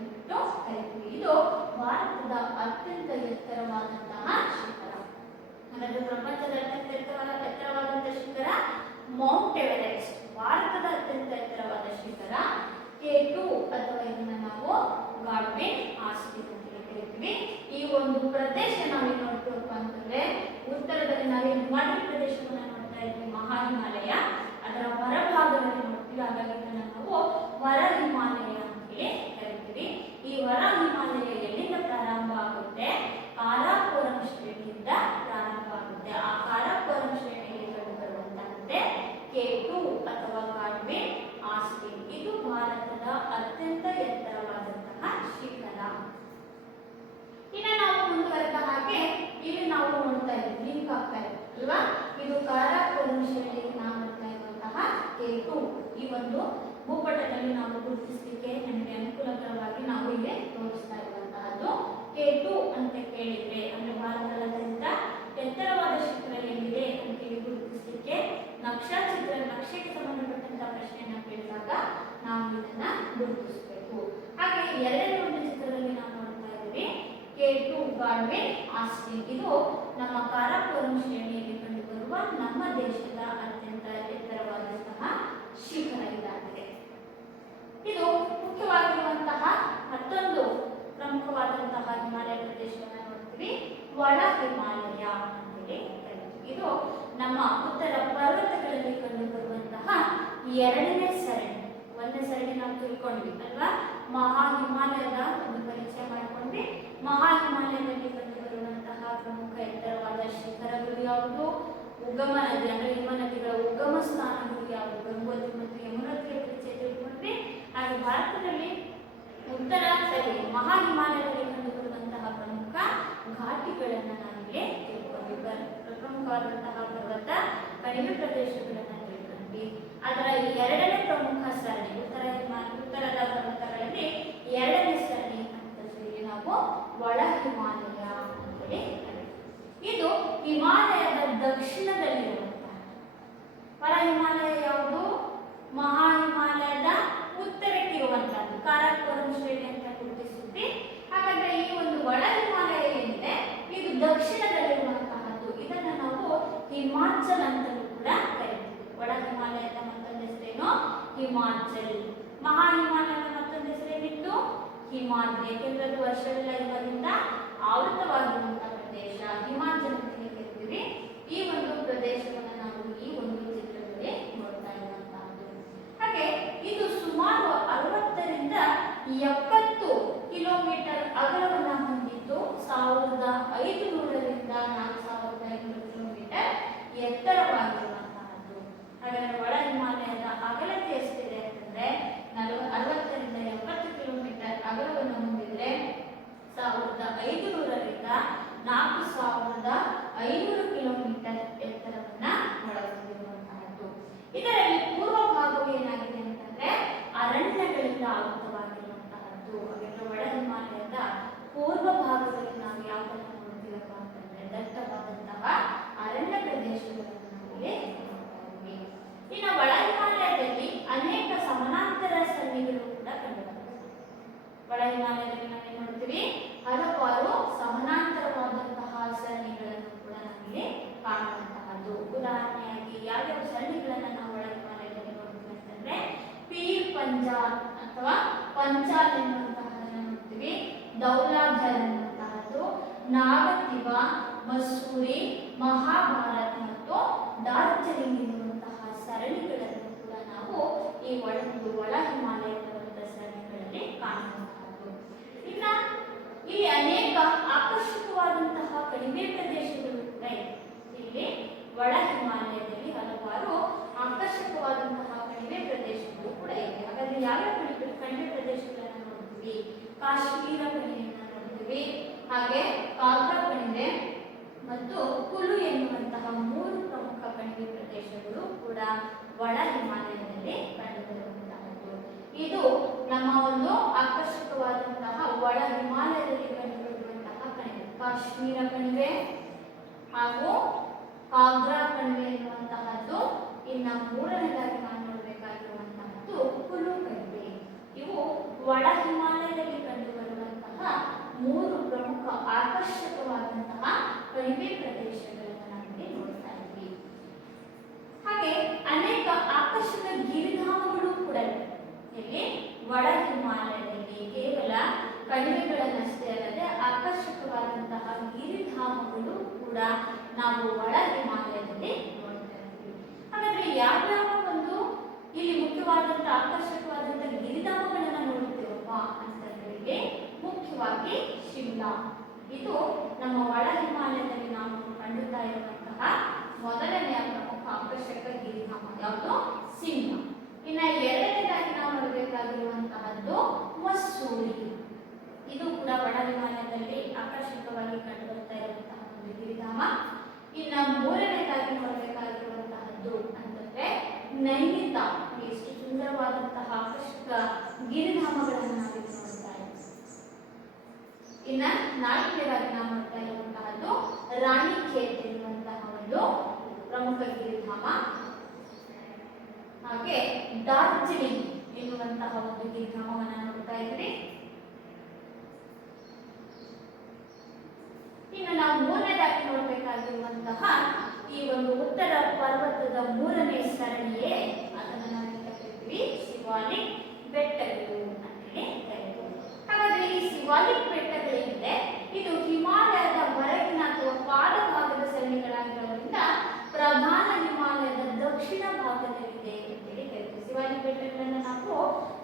ಕರಿತೀವಿ. ಇದು ಭಾರತದ ಅತ್ಯಂತ ಎತ್ತರವಾದಂತಹ ಶಿಖರ. ಹಾಗಾದ್ರೆ ಪ್ರಪಂಚದ ಅತ್ಯಂತ ಎತ್ತರವಾದಂತಹ ಶಿಖರ ಮೌಂಟ್ ಎವರೆಸ್ಟ್. ಭಾರತದ ಅತ್ಯಂತ ಎತ್ತರವಾದ ಶಿಖರ K2 ಅಥವಾ ಇದನ್ನ ನಾವು ಗಾಡ್ವಿನ್ ಆಸ್ಟಿನ್ ಅಂತ ಕರಿತೀವಿ. ಈ ಒಂದು ಪ್ರದೇಶ ನಾವೇನು ನೋಡ್ತೀವಪ್ಪ ಅಂತಂದ್ರೆ, ಉತ್ತರದಲ್ಲಿ ನಾವೇನು ಹಿಮಾಲಯ ಪ್ರದೇಶವನ್ನ ನೋಡ್ತಾ ಇದ್ವಿ, ಮಹಾ ಹಿಮಾಲಯ, ಅದರ ಹೊರಭಾಗದಲ್ಲಿ ನೋಡ್ತೀವಿ. ಹಾಗಾಗಿ ಇದನ್ನ ನಾವು ಹೊರ ಹಿಮಾಲಯ ಅಂತೇಳಿ ಕರಿತೀವಿ. ಈ ಹೊರ ಹಿಮಾಲಯ ಎಲ್ಲಿಂದ ಪ್ರಾರಂಭ ಆಗುತ್ತೆ? ಕಾರಾಕೋರಂ ಶ್ರೇಣಿಯಿಂದ ಪ್ರಾರಂಭ ಆಗುತ್ತೆ. ಆ ಕಾರಾಕೋರಂ ಶ್ರೇಣಿಯಲ್ಲಿ ಕಂಡುಬರುವಂತಹದ್ದೇ K2 ಅಥವಾ ಗಾಡ್ವಿನ್ ಆಸ್ಟಿನ್. ಇದು ಭಾರತದ ಅತ್ಯಂತ ಎತ್ತರವಾದಂತಹ ಶಿಖರ. ಇನ್ನು ನಾವು ಮುಂದುವರೆದ ಹಾಗೆ ಇಲ್ಲಿ ನಾವು ನೋಡ್ತಾ ಇದ್ದೀವಿ, ಲಿಂಕ್ ಆಗ್ತಾ ಇದೆ ಅಲ್ವಾ? ಇದು ಕಾರಾಕೋರಂ ಶ್ರೇಣಿಯಲ್ಲಿ ನಾವು ನೋಡ್ತಾ ಇರುವಂತಹ K2. ಈ ಒಂದು ಭೂಪಟದಲ್ಲಿ ನಾವು ಗುರುತಿಸಲಿಕ್ಕೆ ನಮಗೆ ಅನುಕೂಲಕರವಾಗಿ ನಾವು ಇಲ್ಲಿ ತೋರಿಸ್ತಾ ಇರುವಂತಹದ್ದು K2 ಅಂತ ಕೇಳಿದ್ರೆ, ಅಂದ್ರೆ ಭಾರತದ ಅತ್ಯಂತ ಎತ್ತರವಾದ ಶಿಖರ ಎಲ್ಲಿದೆ ಅಂತೇಳಿ ಗುರುತಿಸಲಿಕ್ಕೆ ನಕ್ಷೆಗೆ ಸಂಬಂಧಪಟ್ಟಂತಹ ಪ್ರಶ್ನೆಯನ್ನ ಕೇಳಿದಾಗ ನಾವು ಇದನ್ನ ಗುರುತಿಸಬೇಕು. ಹಾಗೆ ಎರಡನೇ ಒಂದು ಚಿತ್ರದಲ್ಲಿ ನಾವು ನೋಡ್ತಾ ಇದ್ದೀವಿ K2 ಗಾಡ್ವಿನ್ ಆಸ್ಟಿನ್. ಇದು ನಮ್ಮ ಕಾರಾಕೋರಂ ಶ್ರೇಣಿಯಲ್ಲಿ ಕಂಡುಬರುವ ನಮ್ಮ ದೇಶದ ಅತ್ಯಂತ ಎತ್ತರವಾದಂತಹ ಶಿಖರ ಇದಾಗಿದೆ. ಇದು ಮುಖ್ಯವಾಗಿರುವಂತಹ ಮತ್ತೊಂದು ಪ್ರಮುಖವಾದಂತಹ ಹಿಮಾಲಯ ಪ್ರದೇಶವನ್ನು ನೋಡ್ತೀವಿ, ಒಳ ಹಿಮಾಲಯ ಅಂತೇಳಿ ಕರೀತೀವಿ. ಇದು ನಮ್ಮ ಉತ್ತರ ಪರ್ವತಗಳಲ್ಲಿ ಕಂಡುಬರುವಂತಹ ಎರಡನೇ ಸರಣಿ. ಒಂದನೇ ಸರಣಿ ನಾವು ತಿಳ್ಕೊಂಡ್ವಿ ಅಲ್ವಾ, ಮಹಾ ಹಿಮಾಲಯದ ಒಂದು ಪರಿಚಯ ಮಾಡ್ಕೊಂಡ್ವಿ. ಮಹಾ ಹಿಮಾಲಯದಲ್ಲಿ ಕಂಡುಬರುವಂತಹ ಪ್ರಮುಖ ಎತ್ತರವಾದ ಶಿಖರಗಳು ಯಾವುದು? ಉಗಮ ನದಿ ಅಂದ್ರೆ ಹಿಮ ನದಿಗಳ ಉಗಮ ಸ್ಥಾನಗಳು ಯಾವುದು? ಗಂಗೋತ್ರಿ ಮತ್ತು ಯಮುನೋತ್ರಿಯ ಪರಿಚಯ ತಿಳ್ಕೊಂಡ್ವಿ. ಹಾಗೆ ಭಾರತದಲ್ಲಿ ಮಹಾ ಹಿಮಾಲಯದಲ್ಲಿ ಕಂಡುಬರುವಂತಹ ಪ್ರಮುಖ ಘಾಟಿಗಳನ್ನ ನಾವಿಲ್ಲಿ ತಿಳ್ಕೊಂಡ್ವಿ. ಪ್ರಮುಖವಾದಂತಹ ಪರ್ವತ ಕಣಿವೆ ಪ್ರದೇಶಗಳನ್ನ ತಿಳ್ಕೊಂಡ್ವಿ. ಅದರ ಎರಡನೇ ಪ್ರಮುಖ ಸರಣಿ ಉತ್ತರದ ಪರ್ವತಗಳಲ್ಲಿ ಎರಡನೇ ಸರಣಿ ಅಂತ ಹೇಳಿ ನಾವು ಒಳ ಹಿಮಾಲಯ ಅಂತೇಳಿ ಇದು ಹಿಮಾಲಯದ ದಕ್ಷಿಣದಲ್ಲಿರುವಂತಹ. ಹೊರ ಹಿಮಾಲಯ ಯಾವುದು? ಮಹಾ ಹಿಮಾಲಯದ ಉತ್ತರಕ್ಕಿರುವಂತಹದ್ದು, ಕಾರಾಕೋರಂ ಶ್ರೇಣಿ ಅಂತ ಗುರುತಿಸುತ್ತಿ. ಹಾಗಾದ್ರೆ ಈ ಒಂದು ಒಳ ಹಿಮಾಲಯ ಏನಿದೆ ಇದು ದಕ್ಷಿಣದಲ್ಲಿರುವಂತಹದ್ದು. ಇದನ್ನ ನಾವು ಹಿಮಾಚಲ್ ಅಂತಲೂ ಕೂಡ ಕರಿತೀವಿ. ಒಳ ಹಿಮಾಲಯದ ಮತ್ತೊಂದು ಹೆಸರೇನು? ಹಿಮಾಚಲ್. ಮಹಾ ಹಿಮಾಲಯದ ಮತ್ತೊಂದು ಹೆಸರೇನಿತ್ತು? ಹಿಮಾದ್ರಿ. ಯಾಕೆಂದ್ರೆ ಅದು ವರ್ಷವೆಲ್ಲ ಇವರಿಂದ ಆವೃತವಾಗಿರುವಂತಹ ಪ್ರದೇಶ ಹಿಮಾಚಲ್ ಅಂತ ಕರಿತೀವಿ. ಈ ಒಂದು ಪ್ರದೇಶವನ್ನು ನಾವು ಈ ಒಂದು ಚಿತ್ರದಲ್ಲಿ ನೋಡ್ತಾ ಇರುವಂತಹದ್ದು. ಹಾಗೆ ಇದು ಸುಮಾರು 60ರಿಂದ 70 ಕಿಲೋಮೀಟರ್ ಅಗಲವನ್ನು ಹೊಂದಿದ್ದು 1500ರಿಂದ 4500 ಕಿಲೋಮೀಟರ್ ಎತ್ತರವಾಗಿರುವಂತಹದ್ದು. ಹಾಗಾದ್ರೆ ಒಳ ಹಿಮಾಲಯದ ಅಗಲತೆ ಎಷ್ಟಿದೆ ಅಂತಂದ್ರೆ 60ರಿಂದ 70 ಕಿಲೋಮೀಟರ್ ಅಗಲವನ್ನು ಹೊಂದಿದ್ರೆ 1500ರಿಂದ 4500 ಕಿಲೋಮೀಟರ್ ಎತ್ತರವನ್ನ ಒಳಗೊಂಡಿರುವಂತಹದ್ದು. ಇದರಲ್ಲಿ ಪೂರ್ವ ಭಾಗವು ಏನಾಗಿದೆ ಅಂತಂದ್ರೆ ಅರಣ್ಯಗಳಿಂದ ಆವೃತವಾಗಿರುವಂತಹದ್ದು. ಹಾಗಾದ್ರೆ ಒಳ ಹಿಮಾಲಯದ ಪೂರ್ವ ಭಾಗದಲ್ಲಿ ನಾವು ಯಾವುದನ್ನು ನೋಡ್ತೀವಪ್ಪ ಅಂತಂದ್ರೆ ದಟ್ಟವಾದಂತಹ ಅರಣ್ಯ ಪ್ರದೇಶಗಳನ್ನು ನಾವಿಲ್ಲಿ ನೋಡ್ತಾ ಇದ್ದೀವಿ. ಇನ್ನು ಒಳ ಹಿಮಾಲಯದಲ್ಲಿ ಅನೇಕ ಸಮಾನಾಂತರ ಸರಣಿಗಳು ಕೂಡ ಕಂಡುಬರುತ್ತವೆ. ಒಳ ಹಿಮಾಲಯದಲ್ಲಿ ನಾವೇನ್ ನೋಡ್ತೀವಿ? ಹಲವಾರು ಸಮಾನಾಂತರವಾದಂತಹ ಸರಣಿಗಳನ್ನು ಕೂಡ ನಾವಿಲ್ಲಿ ಕಾಣುವಂತಹದ್ದು. ಉದಾಹರಣೆಯಾಗಿ ಯಾವ್ಯಾವ ಸರಣಿಗಳನ್ನ ನಾವು ಒಳ ಹಿಮಾಲಯದಲ್ಲಿ ನೋಡ್ತೀವಿ ಅಂತಂದ್ರೆ ಪೀರ್ ಪಂಜಾಲ್ ಅಥವಾ ಪಂಚಾಲ್ ಎನ್ನುವಂತಹದನ್ನ ನೋಡ್ತೀವಿ, ದೌಲಾಧರ್ ಎನ್ನುವಂತಹದ್ದು, ನಾಗತಿವಾ, ಮಸೂರಿ, ಮಹಾಭಾರತ್ ಮತ್ತು ಡಾರ್ಜಿಲಿಂಗ್ ಎನ್ನುವಂತಹ ಸರಣಿಗಳನ್ನು ಕೂಡ ನಾವು ಈ ಒಂದು ಇದು ನಮ್ಮ ಒಂದು ಆಕರ್ಷಕವಾದಂತಹ ಒಳ ಹಿಮಾಲಯದಲ್ಲಿ ಕಂಡುಬರುವಂತಹ ಕಣಿವೆ, ಕಾಶ್ಮೀರ ಕಣಿವೆ ಹಾಗೂ ಕಾಗ್ರಾ ಕಣಿವೆ ಎನ್ನುವಂತಹದ್ದು. ಇನ್ನು ಮೂರನೇದಾಗಿ ನಾವು ನೋಡಬೇಕಾಗಿರುವಂತಹದ್ದು ಕುಲು ಕಣಿವೆ. ಇವು ಒಳ ಹಿಮಾಲಯದಲ್ಲಿ ಕಂಡುಬರುವಂತಹ ಮೂರು ಪ್ರಮುಖ ಆಕರ್ಷಕವಾದಂತಹ ಕಣಿವೆ ಪ್ರದೇಶಗಳನ್ನು ನಾವಿಲ್ಲಿ ನೋಡ್ತಾ ಇದ್ವಿ. ಹಾಗೆ ಅನೇಕ ಆಕರ್ಷಕ ಗಿರಿಧಾಮಗಳು ಕೂಡ ಇಲ್ಲಿ ಒಳ ಹಿಮಾಲಯದಲ್ಲಿ ಕೇವಲ ಕಣಿವೆಗಳನ್ನಷ್ಟೇ ಅಲ್ಲದೆ ಆಕರ್ಷಕವಾದಂತಹ ಗಿರಿಧಾಮಗಳು ಕೂಡ ನಾವು ಒಳ ಹಿಮಾಲಯದಲ್ಲಿ ನೋಡ್ತಾ ಇದ್ವಿ. ಹಾಗಾದ್ರೆ ಯಾವ್ಯಾವ ಒಂದು ಇಲ್ಲಿ ಮುಖ್ಯವಾದಂತಹ ಆಕರ್ಷಕವಾದಂತಹ ಗಿರಿಧಾಮಗಳನ್ನ ನೋಡುತ್ತೇವಪ್ಪ ಅಂತಂದ್ರೆ ಮುಖ್ಯವಾಗಿ ಶಿಮ್ಲಾ. ಇದು ನಮ್ಮ ಒಳ ಹಿಮಾಲಯದಲ್ಲಿ ನಾವು ಕಂಡುತ್ತಾ ಇರುವಂತಹ ಮೊದಲನೆಯ ಪ್ರಮುಖ ಆಕರ್ಷಕ ಗಿರಿಧಾಮ ಯಾವುದು? ಶಿಮ್ಲಾ. ಇನ್ನು ಎರಡನೇದಾಗಿ ನಾವು ನೋಡಬೇಕಾಗಿರುವಂತಹದ್ದು ಮಸ್ಸೂರಿ. ಇದು ಕೂಡ ಒಳ ಹಿಮಾಲಯದಲ್ಲಿ ಆಕರ್ಷಕವಾಗಿ ಕಂಡುಬರ್ತಾ ಇರುವಂತಹ ಒಂದು ಗಿರಿಧಾಮ. ಇನ್ನು ಮೂರನೇದಾಗಿ ನೋಡಬೇಕಾಗಿರುವಂತಹದ್ದು ಅಂತಂದ್ರೆ ನೈನಿತಾಲ್. ಎಷ್ಟು ಸುಂದರವಾದಂತಹ ಆಕರ್ಷಕ ಗಿರಿಧಾಮಗಳನ್ನು ನಾವಿಲ್ಲಿ ನೋಡ್ತಾ ಇದ್ದೀವಿ. ಇನ್ನ ನಾಲ್ಕನೇದಾಗಿ ನಾವು ನೋಡ್ತಾ ಇರುವಂತಹದ್ದು ರಾಣಿಖೇತ್ ಎನ್ನುವಂತಹ ಒಂದು ಪ್ರಮುಖ ಗಿರಿಧಾಮ. ಹಾಗೆ ಡಾರ್ಜಿಲಿಂಗ್ ಎನ್ನುವಂತಹ ಒಂದು ಗಿರಿಧಾಮವನ್ನು ನೋಡ್ತಾ ಇದ್ವಿ. ಇನ್ನು ನಾವು ಮೂರನೇದಾಗಿ ನೋಡಬೇಕಾಗಿರುವಂತಹ ಈ ಒಂದು ಉತ್ತರ ಪರ್ವತದ ಮೂರನೇ ಸರಣಿಯೇ ಅದನ್ನು ನಾವು ಕರೀತೀವಿ ಶಿವಾಲಿಕ್ ಬೆಟ್ಟಗಳು ಅಂತೇಳಿ ಕರೀತೀವಿ. ಹಾಗಾದ್ರೆ ಈ ಶಿವಾಲಿಕ್ ಬೆಟ್ಟಗಳಿದೆ ಇದು ಹಿಮಾಲಯದ ಹೊರಗಿನ ಅಥವಾ ಪಾದಭಾಗದ ಸರಣಿಗಳಾಗಿರೋದ್ರಿಂದ ಪ್ರಧಾನ ಹಿಮಾಲಯದ ದಕ್ಷಿಣ ಭಾಗದಲ್ಲಿದೆ ಅಂತೇಳಿ ಕರೀತೀವಿ. ಶಿವಾಲಿಕ್ ಬೆಟ್ಟಗಳನ್ನು ನಾವು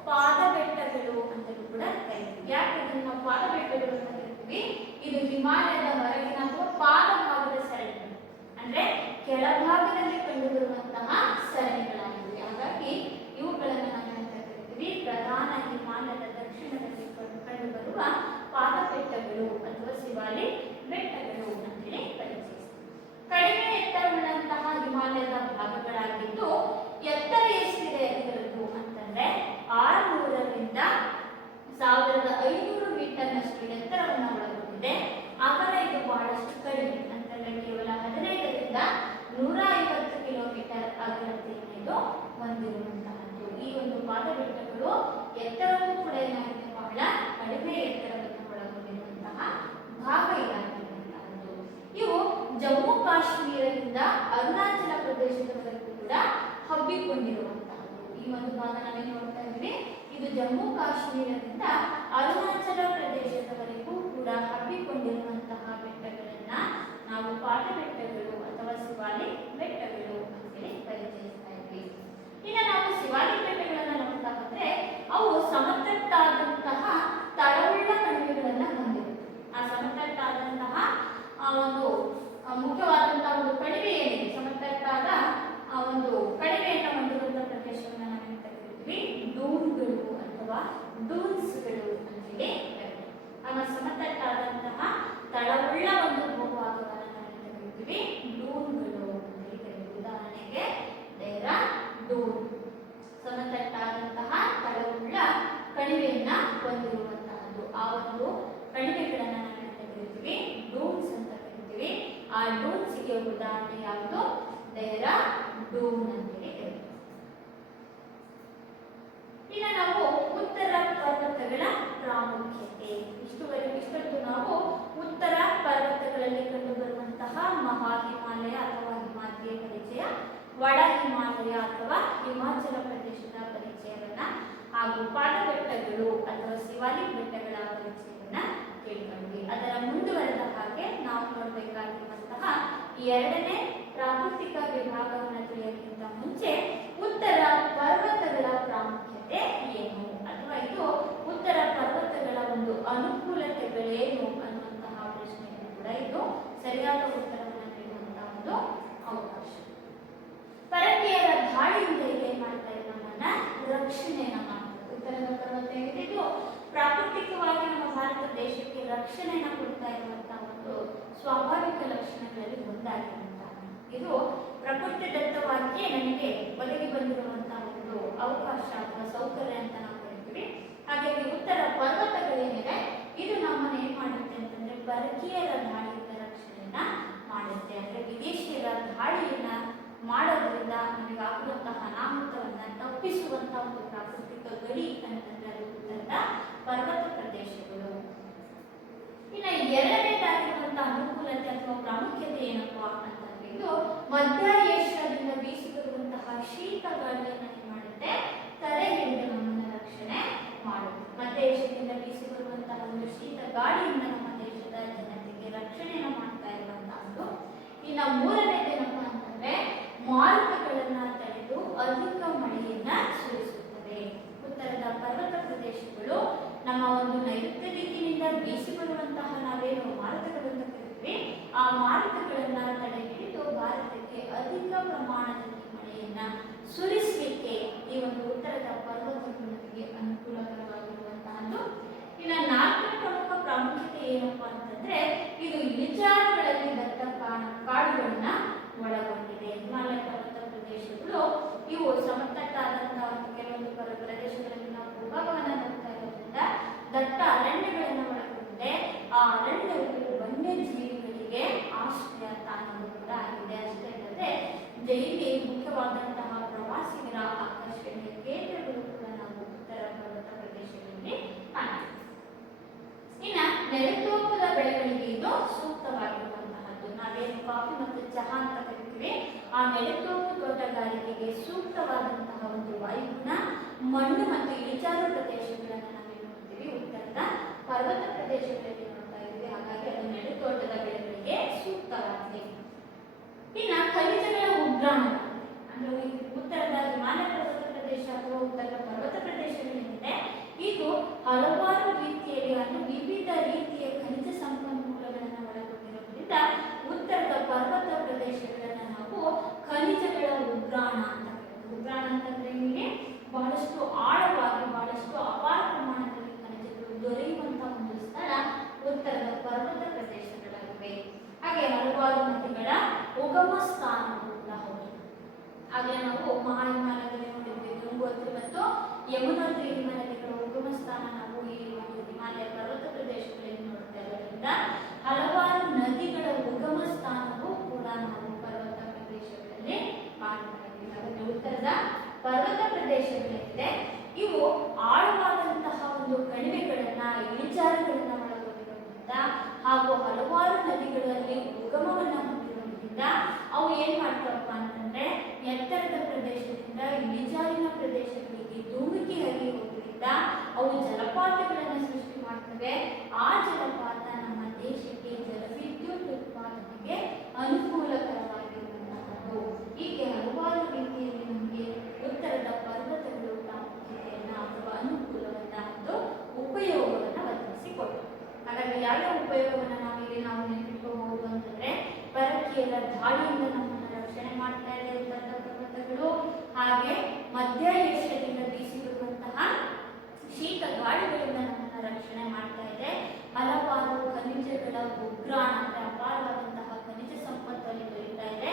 ಪಾದ ಬೆಟ್ಟಗಳು ಅಂತಲೂ ಕೂಡ ಕರೀತೀವಿ. ಯಾಕೆ ಇದನ್ನು ನಾವು ಪಾದ ಬೆಟ್ಟಗಳು ಅಂತ ಕರಿತೀವಿ? ಇದು ಹಿಮಾಲಯದ ಹೊರಗಿನ ಅಥವಾ ಪಾದಭಾಗದ ಸರಣಿಗಳು ಅಂದ್ರೆ ಕೆಳಭಾಗದಲ್ಲಿ ಕಂಡುಬರುವಂತಹ ಸರಣಿಗಳಾಗಿವೆ. ಹಾಗಾಗಿ ಇವುಗಳನ್ನು ನಾವು ಅಂತ ಕರಿತೀವಿ ಪ್ರಧಾನ ಹಿಮಾಲಯದ ದಕ್ಷಿಣದಲ್ಲಿ ಕಂಡುಬರುವ ಪಾದ ಬೆಟ್ಟಗಳು ಅಥವಾ ಶಿವಾಲಿಕ್ ಬೆಟ್ಟಗಳು ಅಂತೇಳಿ ಪರಿಚಯಿಸ್ತೀವಿ. ಕಡಿಮೆ ಎತ್ತರವುಳ್ಳಂತಹ ಹಿಮಾಲಯದ ಭಾಗಗಳಾಗಿದ್ದು ಎತ್ತರ ಎಷ್ಟಿದೆ ಇದರದ್ದು ಅಂತಂದ್ರೆ 600ರಿಂದ 1500 ಮೀಟರ್ನಷ್ಟು ಎತ್ತರವನ್ನು ಒಳಗೊಂಡಿದೆ. ಅಗಲ ಇದು ಬಹಳಷ್ಟು ಕಡಿಮೆ ಅಂತಂದ್ರೆ ಕೇವಲ 15ರಿಂದ 150 ಕಿಲೋಮೀಟರ್ ಅಗಲತೆಯನ್ನು ಇದು ಹೊಂದಿರುವಂತಹದ್ದು. ಈ ಒಂದು ಪಾದ ಬೆಟ್ಟಗಳು ಎತ್ತರವೂ ಕೂಡ ಏನಾಗಿದೆ ಬಹಳ ಕಡಿಮೆ ಎತ್ತರವನ್ನು ಒಳಗೊಂಡಿರುವಂತಹ ಭಾಗ ಇದಾಗಿರುವಂತಹದ್ದು. ಇವು ಜಮ್ಮು ಕಾಶ್ಮೀರದಿಂದ ಅರುಣಾಚಲ ಪ್ರದೇಶದವರೆಗೂ ಕೂಡ ಹಬ್ಬಿಕೊಂಡಿರುವಂತಹದ್ದು. ಈ ಒಂದು ಭಾಗ ನಾವೇನು ನೋಡ್ತಾ ಇದ್ವಿ, ಇದು ಜಮ್ಮು ಕಾಶ್ಮೀರದಿಂದ ಅರುಣಾಚಲ ಪ್ರದೇಶದವರೆಗೂ ಕೂಡ ಹಬ್ಬಿಕೊಂಡಿರುವಂತಹ ಬೆಟ್ಟಗಳನ್ನ ನಾವು ಪಾದ ಬೆಟ್ಟಗಳು ಅಥವಾ ಶಿವಾಲಿಕ್ ಬೆಟ್ಟಗಳು ಅಂತೇಳಿ ಪರಿಚಯಿಸ್ತಾ ಇದ್ವಿ. ಇನ್ನು ನಾವು ಶಿವಾಲಿಕ್ ಬೆಟ್ಟಗಳನ್ನ ನೋಡ್ತಾ ಬಂದ್ರೆ ಅವು ಸಮತಟ್ಟಾದಂತಹ ತಳವುಳ್ಳ ಕಣಿವೆಗಳನ್ನ ಹೊಂದಿರುತ್ತೆ. ಆ ಸಮತಟ್ಟಾದಂತಹ ಒಂದು ಮುಖ್ಯವಾದಂತಹ ಒಂದು ಕಣಿವೆ ಏನಿದೆ, ಸಮತಟ್ಟಾದ ಆ ಒಂದು ಕಣಿವೆಯನ್ನು ಹೊಂದಿರುವಂತಹ ಪ್ರದೇಶವನ್ನು ನಾವು ಕರಿತೀವಿ ಡೂನ್ಗಳು ಅಥವಾ ಡೂನ್ಸ್ಗಳು ಅಂತೇಳಿ ಕರಿತೀವಿ. ಆಗ ಸಮತಟ್ಟಾದಂತಹ ತಳವುಳ್ಳ ಒಂದು ಭೂಭಾಗವನ್ನು ನಾವು ಕರಿತೀವಿ ಡೂನ್ಗಳು ಅಂತೇಳಿ ಕರಿತೀವಿ. ಉದಾಹರಣೆಗೆ ಡೆಹ್ರಾಡೂನ್ ಸಮತಟ್ಟಾದಂತಹ ತಳವುಳ್ಳ ಕಣಿವೆಯನ್ನ ಹೊಂದಿರುವಂತಹದ್ದು. ಆ ಒಂದು ಕಣಿವೆಗಳನ್ನ ನಾವು ಕರಿತೀವಿ ಡೂನ್ಸ್ ಅಂತ ಕರಿತೀವಿ. ಆ ಡೂನ್ಸ್ಗೆ ಉದಾಹರಣೆ ಯಾವುದು? ಡೆಹ್ರಾಡೂನ್ ಅಂತೇಳಿ ಕರಿತೀವಿ. ಈಗ ನಾವು ಉತ್ತರ ಪರ್ವತಗಳ ಪ್ರಾಮುಖ್ಯತೆ ಇಷ್ಟೊತ್ತು ನಾವು ಉತ್ತರ ಪರ್ವತಗಳಲ್ಲಿ ಕಂಡುಬರುವಂತಹ ಮಹಾ ಹಿಮಾಲಯ ಅಥವಾ ಹಿಮಾದ್ರಿಯ ಪರಿಚಯ, ಒಳ ಹಿಮಾಲಯ ಅಥವಾ ಹಿಮಾಚಲ ಪ್ರದೇಶದ ಪರಿಚಯವನ್ನ ಹಾಗೂ ಪಾದಬೆಟ್ಟಗಳು ಅಥವಾ ಶಿವಾಲಿಕ್ ಬೆಟ್ಟಗಳ ಪರಿಚಯವನ್ನ ತಿಳ್ಕೊಂಡ್ವಿ. ಅದರ ಮುಂದುವರೆದ ಹಾಗೆ ನಾವು ನೋಡಬೇಕಾಗಿರುವಂತಹ ಎರಡನೇ ಪ್ರಾಕೃತಿಕ ವಿಭಾಗವನ್ನು ತಿಳಿಯೋಕ್ಕಿಂತ ಮುಂಚೆ ಉತ್ತರ ಪರ್ವತಗಳ ಪ್ರಾಮುಖ್ಯತೆ ಏನು ಅಥವಾ ಇದು ಉತ್ತರ ಪರ್ವತಗಳ ಒಂದು ಅನುಕೂಲತೆಗಳೇನು ಅನ್ನುವಂತಹ ಪ್ರಶ್ನೆಯನ್ನು ಕೂಡ ಇದು ಸರಿಯಾದ ಉತ್ತರವನ್ನು ನೀಡುವಂತಹ ಒಂದು ಅವಕಾಶ. ಪರಕೀಯರ ದಾಳಿಯಿಂದ ಏನ್ ಮಾಡ್ತಾ ಇದೆ, ನಮ್ಮನ್ನ ರಕ್ಷಣೆಯನ್ನ ಮಾಡ್ತಾರೆ. ಉತ್ತರದ ಪರ್ವತ ಏನಿದೆ ಪ್ರಾಕೃತಿಕವಾಗಿ ನಮ್ಮ ಭಾರತ ದೇಶಕ್ಕೆ ರಕ್ಷಣೆಯನ್ನ ಕೊಡ್ತಾ ಇರುವಂತಹ ಒಂದು ಸ್ವಾಭಾವಿಕ ಲಕ್ಷಣಗಳಲ್ಲಿ ಒಂದಾಗಿರುವಂತಹ ಇದು ಪ್ರಕೃತಿ ದತ್ತವಾಗಿಯೇ ನಮಗೆ ಒದಗಿ ಬಂದಿರುವಂತಹ ಒಂದು ಅವಕಾಶ ಅಥವಾ ಸೌಕರ್ಯ ಅಂತ ನಾವು ಹಾಗಾಗಿ ಉತ್ತರ ಪರ್ವತಗಳೇನಿದೆ ಇದು ನಮ್ಮನ್ನ ಏನ್ ಮಾಡುತ್ತೆ ಅಂತಂದ್ರೆ ಪರಕೀಯರ ದಾಳಿಯಿಂದ ರಕ್ಷಣೆಯನ್ನ ಮಾಡುತ್ತೆ. ಅಂದ್ರೆ ವಿದೇಶಿಯರ ದಾಳಿಯನ್ನ ಮಾಡೋದ್ರಿಂದ ನಮಗೆ ಆಗುವಂತಹ ಅನಾಹುತವನ್ನ ತಪ್ಪಿಸುವಂತಹ ಒಂದು ಪ್ರಾಕೃತಿಕ ಗಡಿ ಅಂತಂದ್ರೆ ಅದು ಉತ್ತರದ ಪರ್ವತ ಪ್ರದೇಶಗಳು. ಇನ್ನು ಎರಡನೇದಾಗಿರುವಂತಹ ಅನುಕೂಲತೆ ಅಥವಾ ಪ್ರಾಮುಖ್ಯತೆ ಏನಪ್ಪಾ ಅಂತಂದ್ರೆ ಇದು ಮಧ್ಯ ಏಷ್ಯಾದಿಂದ ಬೀಸಿ ಬರುವಂತಹ ಶೀತ ಗಾಳಿಯನ್ನ ಏನ್ ಮಾಡುತ್ತೆ ತಡೆ ಹಿಡಿದು ನಮ್ಮನ್ನ ರಕ್ಷಣೆ ಮಾಡುತ್ತೆ. ಮಧ್ಯ ಏಷ್ಯಾದಿಂದ ಬೀಸಿ ಬರುವಂತಹ ಒಂದು ಶೀತ ಗಾಳಿಯಿಂದ ನಮ್ಮ ದೇಶದ ಜನತೆಗೆ ರಕ್ಷಣೆಯನ್ನು ಮಾಡ್ತಾ ಇರುವಂತಹದ್ದು. ಇನ್ನು ಮೂರನೇದೇನಪ್ಪಾ ಅಂತಂದ್ರೆ ಮಾರುತಗಳನ್ನ ತಡೆದು ಅಧಿಕ ಮಳೆಯನ್ನ ಸುರಿಸುತ್ತದೆ. ಉತ್ತರದ ಪರ್ವತ ಪ್ರದೇಶಗಳು ನಮ್ಮ ಒಂದು ನೈಋತ್ಯ ದಿಕ್ಕಿನಿಂದ ಬೀಸಿ ಬರುವಂತಹ ನಾವೇನು ಮಾರುತಗಳನ್ನು ಕರಿತೀವಿ ಆ ಮಾರುತಗಳನ್ನ ತಡೆ ಹಿಡಿದು ಭಾರತಕ್ಕೆ ಅಧಿಕ ಪ್ರಮಾಣದಲ್ಲಿ ಮಳೆಯನ್ನ ಸುರಿಸಲಿಕ್ಕೆ ಈ ಒಂದು ಉತ್ತರದ ಪರ್ವತಗಳು ನಮಗೆ ಅನುಕೂಲಕರವಾಗಿರುವಂತಹದ್ದು. ಇನ್ನು ನಾಲ್ಕನೇ ಪ್ರಮುಖ ಪ್ರಾಮುಖ್ಯತೆ ಏನಪ್ಪಾ ಅಂತಂದ್ರೆ ಇದು ಇಳಿಜಾರುಗಳಲ್ಲಿ ದತ್ತ ಕಾಡುಗಳನ್ನ ಒಳಗೊಂಡಿದೆ. ಹಿಮಾಲಯ ಪರ್ವತ ಪ್ರದೇಶಗಳು ಇವು ಸಮತಟ್ಟಾದಂತಹ ಕೆಲವೊಂದು ಪ್ರದೇಶಗಳಲ್ಲಿ ನಾವು ಭೂಭಾಗವನ್ನು ನೋಡ್ತಾ ಇರೋದ್ರಿಂದ ದಟ್ಟ ಅರಣ್ಯಗಳನ್ನು ಒಳಗೊಂಡಿದೆ. ಆ ಅರಣ್ಯಗಳು ವನ್ಯಜೀವಿಗಳಿಗೆ ಆಶ್ರಯ ತಾಣಗಳು ಕೂಡ ಆಗಿದೆ. ಅಷ್ಟೇ ಅಲ್ಲದೆ ಇಲ್ಲಿ ಮುಖ್ಯವಾದಂತಹ ಪ್ರವಾಸಿಗರ ಆಕರ್ಷಣೆಯ ಕೇಂದ್ರಗಳು ಕೂಡ ನಾವು ಉತ್ತರ ಪರ್ವತ ಪ್ರದೇಶಗಳಲ್ಲಿ ಕಾಣ್ತೀವಿ. ಇನ್ನ ನೆಲತೋಪದ ಬೆಳೆಗಳಿಗೆ ಇದು ಸೂಕ್ತವಾಗಿರುವಂತಹದ್ದು. ನಾವೇನು ಕಾಫಿ ಮತ್ತು ಚಹಾ ಅಂತ ಕರಿತೀವಿ ಆ ನೆಲತೋಪು ತೋಟಗಾರಿಕೆಗೆ ಸೂಕ್ತವಾದಂತಹ ಒಂದು ವಾಯುಗುಣ ಮಣ್ಣು ಮತ್ತು ಇಳಿಜಾರು ಪ್ರದೇಶಗಳನ್ನು ನಾವೇನು ನೋಡ್ತೀವಿ ಉತ್ತರದ ಪರ್ವತ ಪ್ರದೇಶಗಳಲ್ಲಿ ನೋಡ್ತಾ ಇದ್ದೀವಿ. ಹಾಗಾಗಿ ಅದು ನೆಲತೋಟದ ಬೆಳೆಗಳಿಗೆ ಸೂಕ್ತವಾಗಿದೆ. ಇನ್ನ ಖನಿಜಗಳ ಉಗ್ರಾಣ ಅಂದ್ರೆ ಉತ್ತರದ ಹಿಮಾಲಯ ಪರ್ವತ ಪ್ರದೇಶ ಅಥವಾ ಉತ್ತರದ ಪರ್ವತ ಪ್ರದೇಶಗಳೇನಿದೆ ಇದು ಹಲವಾರು ರೀತಿಯಲ್ಲಿ ಅಂದ್ರೆ ವಿವಿಧ ರೀತಿಯ ಖನಿಜ ಸಂಪನ್ಮೂಲಗಳನ್ನು ಒಳಗೊಂಡಿರೋದ್ರಿಂದ ಉತ್ತರದ ಪರ್ವತ ಪ್ರದೇಶಗಳನ್ನ ನಾವು ಖನಿಜಗಳ ಉಗ್ರಾಣ ಅಂತ ಕರೀತೀವಿ. ಉಗ್ರಾಣ ಅಂತಂದ್ರೆ ನಿಮಗೆ ಬಹಳಷ್ಟು ಆಳವಾಗಿ ಬಹಳಷ್ಟು ಅಪಾರ ಪ್ರಮಾಣದಲ್ಲಿ ಖನಿಜಗಳು ದೊರೆಯುವಂತಹ ಒಂದು ಸ್ಥಳ ಉತ್ತರದ ಪರ್ವತ ಪ್ರದೇಶಗಳಾಗಿವೆ. ಹಾಗೆ ಹಲವಾರು ನದಿಗಳ ಉಗಮ ಸ್ಥಾನಗಳು ಕೂಡ ಹೌದು. ಹಾಗೆ ನಾವು ಮಹಾಹಿಮಾಲಯದಲ್ಲಿ ನೋಡಿದ್ವಿ ಗಂಗೋತ್ರಿ ಮತ್ತು ಯಮುನೋತ್ರಿ ಹಿಮನದಿಗಳ ಉಗಮ ಸ್ಥಾನ ನಾವು ಈ ಒಂದು ಹಿಮಾಲಯ ಪರ್ವತ ಪ್ರದೇಶಗಳಲ್ಲಿ ನೋಡ್ತಾ ಇರೋದ್ರಿಂದ ಹಲವಾರು ನದಿಗಳ ಉಗಮ ಸ್ಥಾನವೂ ಕೂಡ ನಾವು ಪರ್ವತ ಪ್ರದೇಶಗಳಲ್ಲಿ ಕಾಣ್ತಾ ಇದ್ದೀವಿ. ಹಾಗಾಗಿ ಉತ್ತರದ ಪರ್ವತ ಪ್ರದೇಶಗಳೇನಿದೆ ಇವು ಆಳವಾದಂತಹ ಒಂದು ಕಣಿವೆಗಳನ್ನ ಇಳಿಜಾರುಗಳನ್ನ ಒಳಗೊಂಡಿರೋದ್ರಿಂದ ಹಾಗೂ ಹಲವಾರು ನದಿಗಳಲ್ಲಿ ಉಗಮವನ್ನ ಹೊಂದಿರೋದ್ರಿಂದ ಅವು ಏನ್ ಮಾಡ್ತಾವಪ್ಪ ಅಂತಂದ್ರೆ ಎತ್ತರದ ಪ್ರದೇಶದಿಂದ ಇಳಿಜಾರಿನ ಪ್ರದೇಶಗಳಿಗೆ ಧೂಮಿಕೆ ಹರಿದು ಹೋಗೋದ್ರಿಂದ ಅವು ಜಲಪಾತಗಳನ್ನು ಸೃಷ್ಟಿ ಮಾಡ್ತವೆ. ಆ ಜಲಪಾತ ನಮ್ಮ ದೇಶಕ್ಕೆ ಜಲವಿದ್ಯುತ್ ಉತ್ಪಾದನೆಗೆ ಅನುಕೂಲಕರವಾಗಿರುವಂತಹದ್ದು. ಹೀಗೆ ಹಲವಾರು ರೀತಿಯಲ್ಲಿ ನಮಗೆ ಉತ್ತರದ ಪರ್ವತಗಳು ಪ್ರಾಮುಖ್ಯತೆಯನ್ನ ಅಥವಾ ಅನುಕೂಲವನ್ನ ಮತ್ತು ಉಪಯೋಗವನ್ನ ಒದಗಿಸಿಕೊಟ್ಟವು. ಹಾಗಾಗಿ ಯಾವ್ಯಾವ ಉಪಯೋಗವನ್ನ ನಾವು ನೆನಪಿಟ್ಕೋಬಹುದು ಅಂತಂದ್ರೆ ಪರಕೀಯರ ದಾಳಿಯಿಂದ ನಮ್ಮನ್ನು ರಕ್ಷಣೆ ಮಾಡ್ತಾ ಇದೆ ಉತ್ತರದ ಪರ್ವತಗಳು. ಹಾಗೆ ಮಧ್ಯ ಏಷ್ಯಾದಿಂದ ಬೀಸಿ ಬರುವಂತಹ ಶೀತ ಗಾಳಿಗಳಿಂದ ನಮ್ಮನ್ನು ರಕ್ಷಣೆ ಮಾಡ್ತಾ ಇದೆ. ಹಲವಾರು ಖನಿಜಗಳ ಉಗ್ರಾಣ ಅಂದ್ರೆ ಅಪಾರವಾದಂತಹ ಖನಿಜ ಸಂಪತ್ತಲ್ಲಿ ದೊರೆಯುತ್ತಾ ಇದೆ.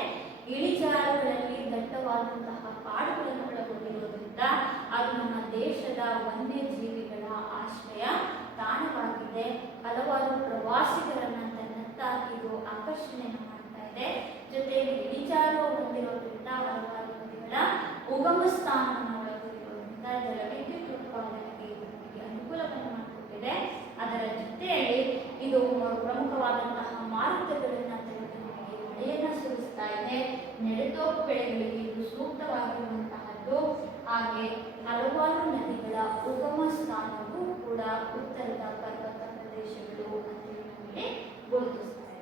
ಇಳಿಜಾರುಗಳಲ್ಲಿ ದಟ್ಟವಾದಂತಹ ಕಾಡುಗಳನ್ನು ಒಳಗೊಂಡಿರುವುದರಿಂದ ಅದು ನಮ್ಮ ದೇಶದ ವನ್ಯಜೀವಿಗಳ ಆಶ್ರಯ ತಾಣವಾಗಿದೆ. ಹಲವಾರು ಪ್ರವಾಸಿಗರನ್ನ ತನ್ನತ್ತ ಇದು ಆಕರ್ಷಣೆಯನ್ನು ಮಾಡ್ತಾ ಇದೆ. ಜೊತೆಗೆ ಇಳಿಜಾರು ಹೊಂದಿರೋದ್ರಿಂದ ಹಲವಾರು ನದಿಗಳ ಉಗಮ ಸ್ಥಾನವನ್ನು ಒಳಗೊಂಡಿರೋದ್ರಿಂದ ಜಲವಿದ್ಯುತ್ ಉತ್ಪಾದನೆಗೆ ನಮಗೆ ಅನುಕೂಲವನ್ನು ಮಾಡಿಕೊಟ್ಟಿದೆ. ಅದರ ಜೊತೆಯಲ್ಲಿ ಇದು ಪ್ರಮುಖವಾದಂತಹ ಮಾರುತಗಳನ್ನ ತಡೆದು ನಮಗೆ ಮಳೆಯನ್ನ ಸುರಿಸ್ತಾ ಇದೆ. ನೆಲತೋಪು ಬೆಳೆಗಳಿಗೆ ಇದು ಸೂಕ್ತವಾಗಿರುವಂತಹದ್ದು. ಹಾಗೆ ಹಲವಾರು ನದಿಗಳ ಉಗಮ ಸ್ಥಾನವೂ ಕೂಡ ಉತ್ತರದ ಪರ್ವತ ಪ್ರದೇಶಗಳು ಅಂತೇಳಿ ನಮಗೆ ಗುರುತಿಸ್ತಾರೆ.